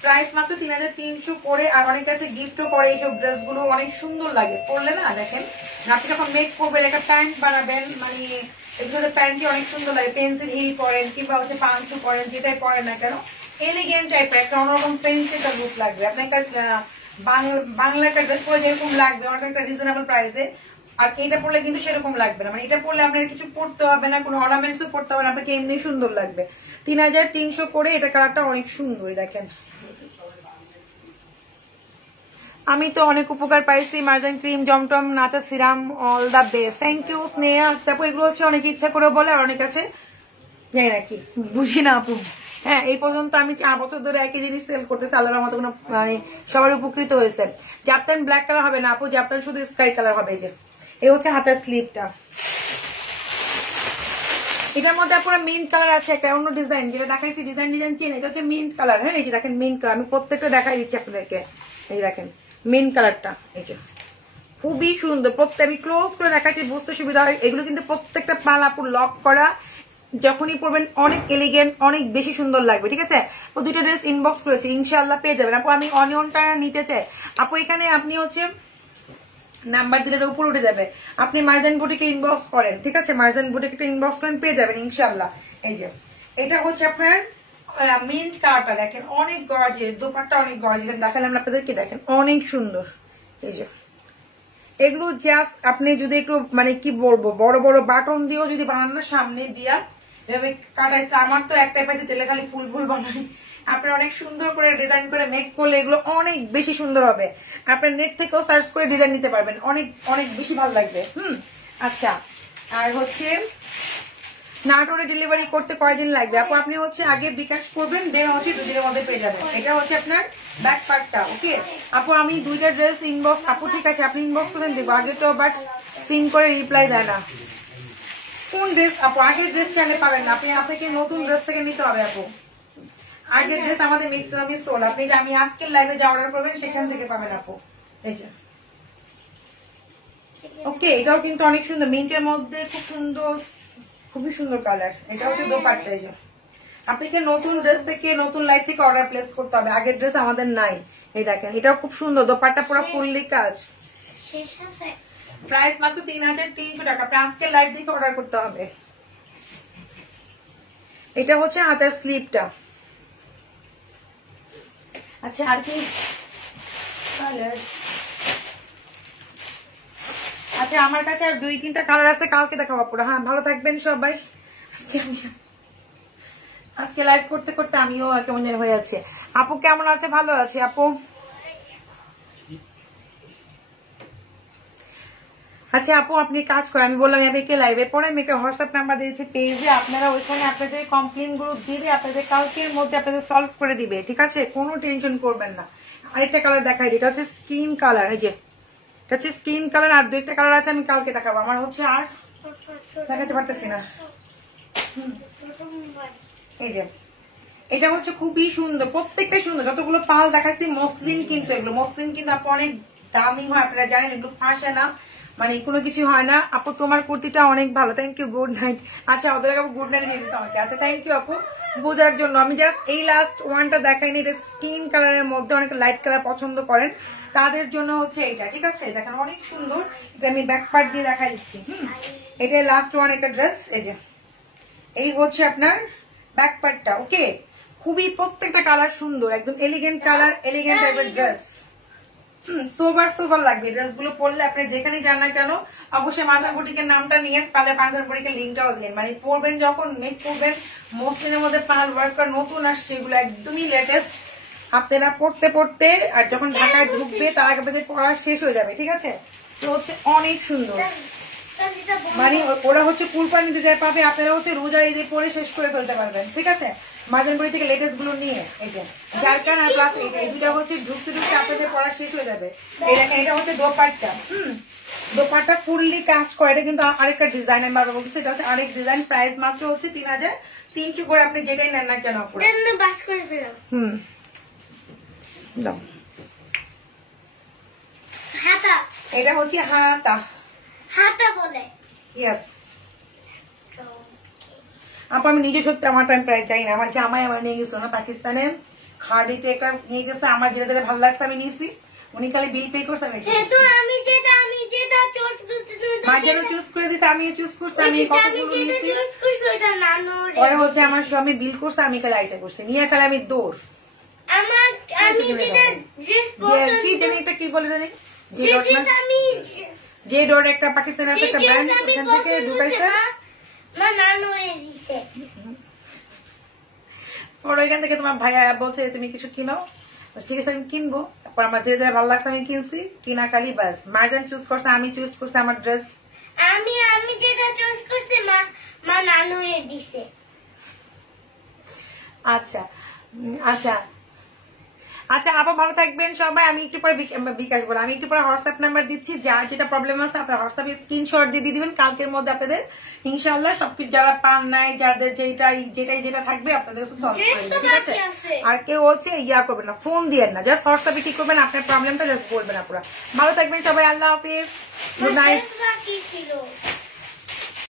প্রাইস মাত্র 3300 করে। আর অনেক কাছে গিফটও করে এইসব ড্রেসগুলো, অনেক সুন্দর লাগে পরলে না। দেখেন আপনি যখন মেক করবেন, একটা প্যান্ট বানাবেন, মানে এগুলো প্যান্টটি অনেক সুন্দর লাগে, পেন্সিল হিল পরেন কিংবা হচ্ছে পাঞ্চু পরেন, যেটাই পরেন না কেন এলিগেন্ট টাইপের একটা অন্যরকম পেন্সিলটা লুক লাগবে আপনার। বাংলা একটা ড্রেস পরে যেরকম লাগবে অনেক একটা রিজনেবল প্রাইসে, আর এটা পরলে কিন্তু সেরকম লাগবে না। মানে এটা পরলে আপনার কিছু পড়তে হবে না, কোনো অর্নামেন্টসও পড়তে হবে না, আপনাকে এমনি সুন্দর লাগবে। 3300 করে। এটা কালারটা অনেক সুন্দর, দেখেন আমি তো অনেক উপকার পাইছি। মার্জিন ক্রিম, জমটম, নাচা serum, all the best, thank you Sneha. তারপর এগুলো হচ্ছে অনেকে ইচ্ছা করে বলে, আর অনেক আছে জানি নাকি বুঝি না আপু। হ্যাঁ, এই পর্যন্ত আমি 4 বছর ধরে একই জিনিস সেল করতেছি, আল্লাহর মতো কোনো মানে সবার উপকৃত হয়েছে। জাপটান ব্ল্যাক কালার হবে না আপু, জাপটান শুধু স্কাই কালার হবে। যে এই হচ্ছে হাতের স্লিপটা, এটার মধ্যে আপনার মিন্ট কালার আছে একটা অন্য ডিজাইন, যেটা দেখাইছি ডিজাইন চেন, এটা হচ্ছে মিন্ট কালার। হ্যাঁ, এই যে দেখেন মিন্ট কালার, আমি প্রত্যেকটা দেখাই দিচ্ছি আপনাদেরকে। এই দেখেন মিন্ট কালারটা, এই যে খুবই সুন্দর। প্রত্যেক আমি ক্লোজ করে দেখাচ্ছি বুঝতে সুবিধা হয়। এগুলো কিন্তু প্রত্যেকটা পাল আপু লক করা, যখনই পরবেন অনেক এলিগেন্ট, অনেক বেশি সুন্দর লাগবে, ঠিক আছে। ও দুটো ড্রেস ইনবক্স করেছি, ইনশাল্লাহ পেয়ে যাবেন আপু। আমি অনিয়নটা নিতে চাই আপু, এখানে আপনি হচ্ছে নাম্বার দিলে উপর উঠে যাবে, আপনি মার্জিন বুটিকে ইনবক্স করেন, ঠিক আছে। মার্জিন বুটিকে ইনবক্স করেন, পেয়ে যাবেন ইনশাল্লাহ। এই যে এটা হচ্ছে আপনার মিন্ট কালারটা, দেখেন অনেক গর্জিয়াস, দোপাট্টা অনেক গর্জিয়াস, দেখালাম আপনাদেরকে, দেখেন অনেক সুন্দর। এই যে এগুলো জাস্ট আপনি যদি একটু মানে কি বলবো, বড় বড় বাটন দিয়েও যদি বানানো, সামনে দিয়া এভাবে কাটাইছে, আমার তো একটাই পাইছে তেলে খালি ফুল ফুল বানাই, আপনি অনেক সুন্দর করে ডিজাইন করে মেক করলে এগুলো অনেক বেশি সুন্দর হবে। আপনি নেট থেকেও সার্চ করে ডিজাইন নিতে পারবেন, অনেক অনেক বেশি ভালো লাগবে। আচ্ছা, আর হচ্ছে নাটোরে ডেলিভারি করতে কয়দিন লাগবে আপু? আপনি হচ্ছে আগে বিকাশ করবেন, দেন হচ্ছে 2 দিনের মধ্যে পেয়ে যাবেন। এটা হচ্ছে আপনার ব্যাক পার্টটা, ওকে আপু। আমি 2টা ড্রেস ইনবক্স, আপু ঠিক আছে আপনি ইনবক্স করেন দেবো, আগে তো বাট সিন করে রিপ্লাই দেয় না। কোন ড্রেস আপু? আগের ড্রেস চাইলে পাবেন না, আপনাকে নতুন ড্রেস থেকে নিতে হবে আপু। আগের ড্রেস আমাদের ম্যাক্সিমামই সোল, আপনি যে আমি আজকের লাইভে যা অর্ডার করবেন সেখান থেকে পাবেন আপু। এই যে ওকে, এটাও কিন্তু অনেক সুন্দর, মিন্টের মধ্যে খুব সুন্দর খুবই সুন্দর কালার। এটা হচ্ছে দোপাট্টা। এই যে আপনাকে নতুন ড্রেস থেকে নতুন লাইফ থেকে অর্ডার প্লেস করতে হবে, আগের ড্রেস আমাদের নাই। এই দেখেন এটাও খুব সুন্দর, দোপাট্টা পুরো ফুললি কাজ। প্রাইস মাত্র 3300 টাকা। আপনি আজকে লাইভ থেকে অর্ডার করতে হবে। এটা হচ্ছে হাতের স্লিপটা। আচ্ছা আর কি কালার? আচ্ছা আমার কাছে আর 2-3টা কালার আছে, কালকে দেখাবো পুরো। হ্যাঁ ভালো থাকবেন সবাই। আজকে লাইভ করতে করতে আমিও কেমন যেন হয়ে যাচ্ছে। আপু কেমন আছে? ভালো আছে আপু। আচ্ছা আপু আপনি কাজ করেন, আমি বললাম মেয়েকে লাইভে পরে মেয়েকে হোয়াটসঅ্যাপ নাম্বার দিয়েছি পেজে, আপনারা ওইখানে আপনাদের কমপ্লেন গ্রুপ দিয়ে আপনাদের কালকের মধ্যে আপনাদের সলভ করে দিবে, ঠিক আছে? কোনো টেনশন করবেন না। আরেকটা কালার দেখাই, এটা হচ্ছে স্কিন কালার। এই যে এটা হচ্ছে স্কিন কালার, আর 2টা কালার আছে, আমি কালকে দেখাবো। আমার হচ্ছে আর দেখাতে পারতেছি না। এই যে এটা হচ্ছে খুবই সুন্দর, প্রত্যেকটা সুন্দর। যতগুলো পাল দেখাচ্ছি মসলিন, কিন্তু এগুলো মসলিন কিন্তু আপু অনেক দামি হয়, আপনারা জানেন এগুলো ফাঁসে না, মানে কোনো কিছু হয় না। আপু তোমার কুর্তিটা অনেক ভালো, থ্যাংক ইউ, গুড নাইট। আচ্ছা ওদের আপু গুড নাইট দিয়ে দিচ্ছে আমাকে। আচ্ছা থ্যাংক ইউ আপু বোঝার জন্য। আমি জাস্ট এই লাস্ট ওয়ানটা দেখাইনি, এটা স্কিন কালারের মধ্যে অনেক লাইট কালার পছন্দ করেন তাদের জন্য হচ্ছে এইটা, ঠিক আছে? দেখেন অনেক সুন্দর। এটা আমি ব্যাক পার্ট দিয়ে দেখা দিচ্ছি। এটা লাস্ট ওয়ান একটা ড্রেস। এই যে এই হচ্ছে আপনার ব্যাক পার্টটা। ওকে, খুবই প্রত্যেকটা কালার সুন্দর, একদম এলিগেন্ট কালার, এলিগেন্ট টাইপের ড্রেস। সোবার সোবার লাগবে ড্রেস গুলো পরলে। আপনি যেখানেই যান না কেন অবশ্যই মার্জান বুটিকের নামটা নিয়েন, পারলে মার্জান বুটিকের লিঙ্কটাও দিন, মানে পরবেন যখন মেক করবেন। মসলিনের মধ্যে পাল ওয়ার্কার নতুন আসছে, এগুলো একদমই লেটেস্ট। আপনারা পড়তে পড়তে আর যখন ঢাকায় ঢুকবে তার আগে থেকে পড়া শেষ হয়ে যাবে, ঠিক আছে? তো হচ্ছে অনেক সুন্দর, মানে ওরা হচ্ছে কুরবান নিতে যায় পাবে, আপনারা হচ্ছে রোজা ঈদে পরে শেষ করে ফেলতে পারবেন, ঠিক আছে? মার্জানপুরি থেকে লেটেস্ট গুলো নিয়ে এই যে জারকান আর প্লাস এই দুটা হচ্ছে ঢুকতে ঢুকতে আপনাদের পড়া শেষ হয়ে যাবে। এই দেখেন এটা হচ্ছে দোপাট্টা। দোপাট্টা ফুললি কাজ করে। এটা কিন্তু আরেকটা ডিজাইন, আমি বারবার বলতেছি এটা হচ্ছে আরেক ডিজাইন। প্রাইস মাত্র হচ্ছে 3300 করে। আপনি যেটাই নেন না কেন এটা হচ্ছে হাতা, হাতা বলে। ইয়েস আপু আমি নিজে সত্যি আমার টাইম প্রায় চাই না। আমার জামাই আমার নিয়ে গেছিল না পাকিস্তানে, খাড়িতে একটা নিয়ে গেছে, আমার যেটা যেটা ভালো লাগছে আমি নিয়েছি, উনি খালি বিল পে করছে। আমি চুজ করে দিছি, আমি চুজ করছি, আমি কতগুলো নিয়েছি। পরে হচ্ছে আমার স্বামী বিল করছে, আমি খালি আইসা করছি, নিয়ে খালি আমি দৌড়। কি জানি একটা কি বলে জানি যে ডোর একটা পাকিস্তানে আছে একটা ব্র্যান্ড, ওখান থেকে ঢুকাইছে। পরে ওইখান থেকে তোমার ভাইয়া বলছে তুমি কিছু কিনো, ঠিক আছে আমি কিনবো। তারপর আমার যে যে ভালো লাগছে আমি কিনছি, কিনা খালি বাস। মার্জান চুজ করছে, আমি চুজ করছি আমার ড্রেস। আমি যেটা চুজ করছি মা নানুরে দিছে। আচ্ছা আচ্ছা আচ্ছা আপা ভালো থাকবেন সবাই। আমি একটু পরে বিকাশ বলে আমি একটু পরে হোয়াটসঅ্যাপ নাম্বার দিচ্ছি, যার যেটা প্রবলেম আছে আপনার হোয়াটসঅ্যাপে স্ক্রিনশট দিয়ে দিবেন। কালকের মধ্যে আপনাদের ইনশাআল্লাহ সবকিছু যারা পান নাই, যাদের যেটা থাকবে আপনাদের সলভ করে দিবেন, ঠিক আছে? আর কেউ হচ্ছে ইয়া করবেন না, ফোন দিয়েন না, জাস্ট হোয়াটসঅ্যাপে কি করবেন আপনার প্রবলেমটা জাস্ট বলবেন আপনারা। ভালো থাকবেন সবাই, আল্লাহ হাফিজ, গুড নাইট।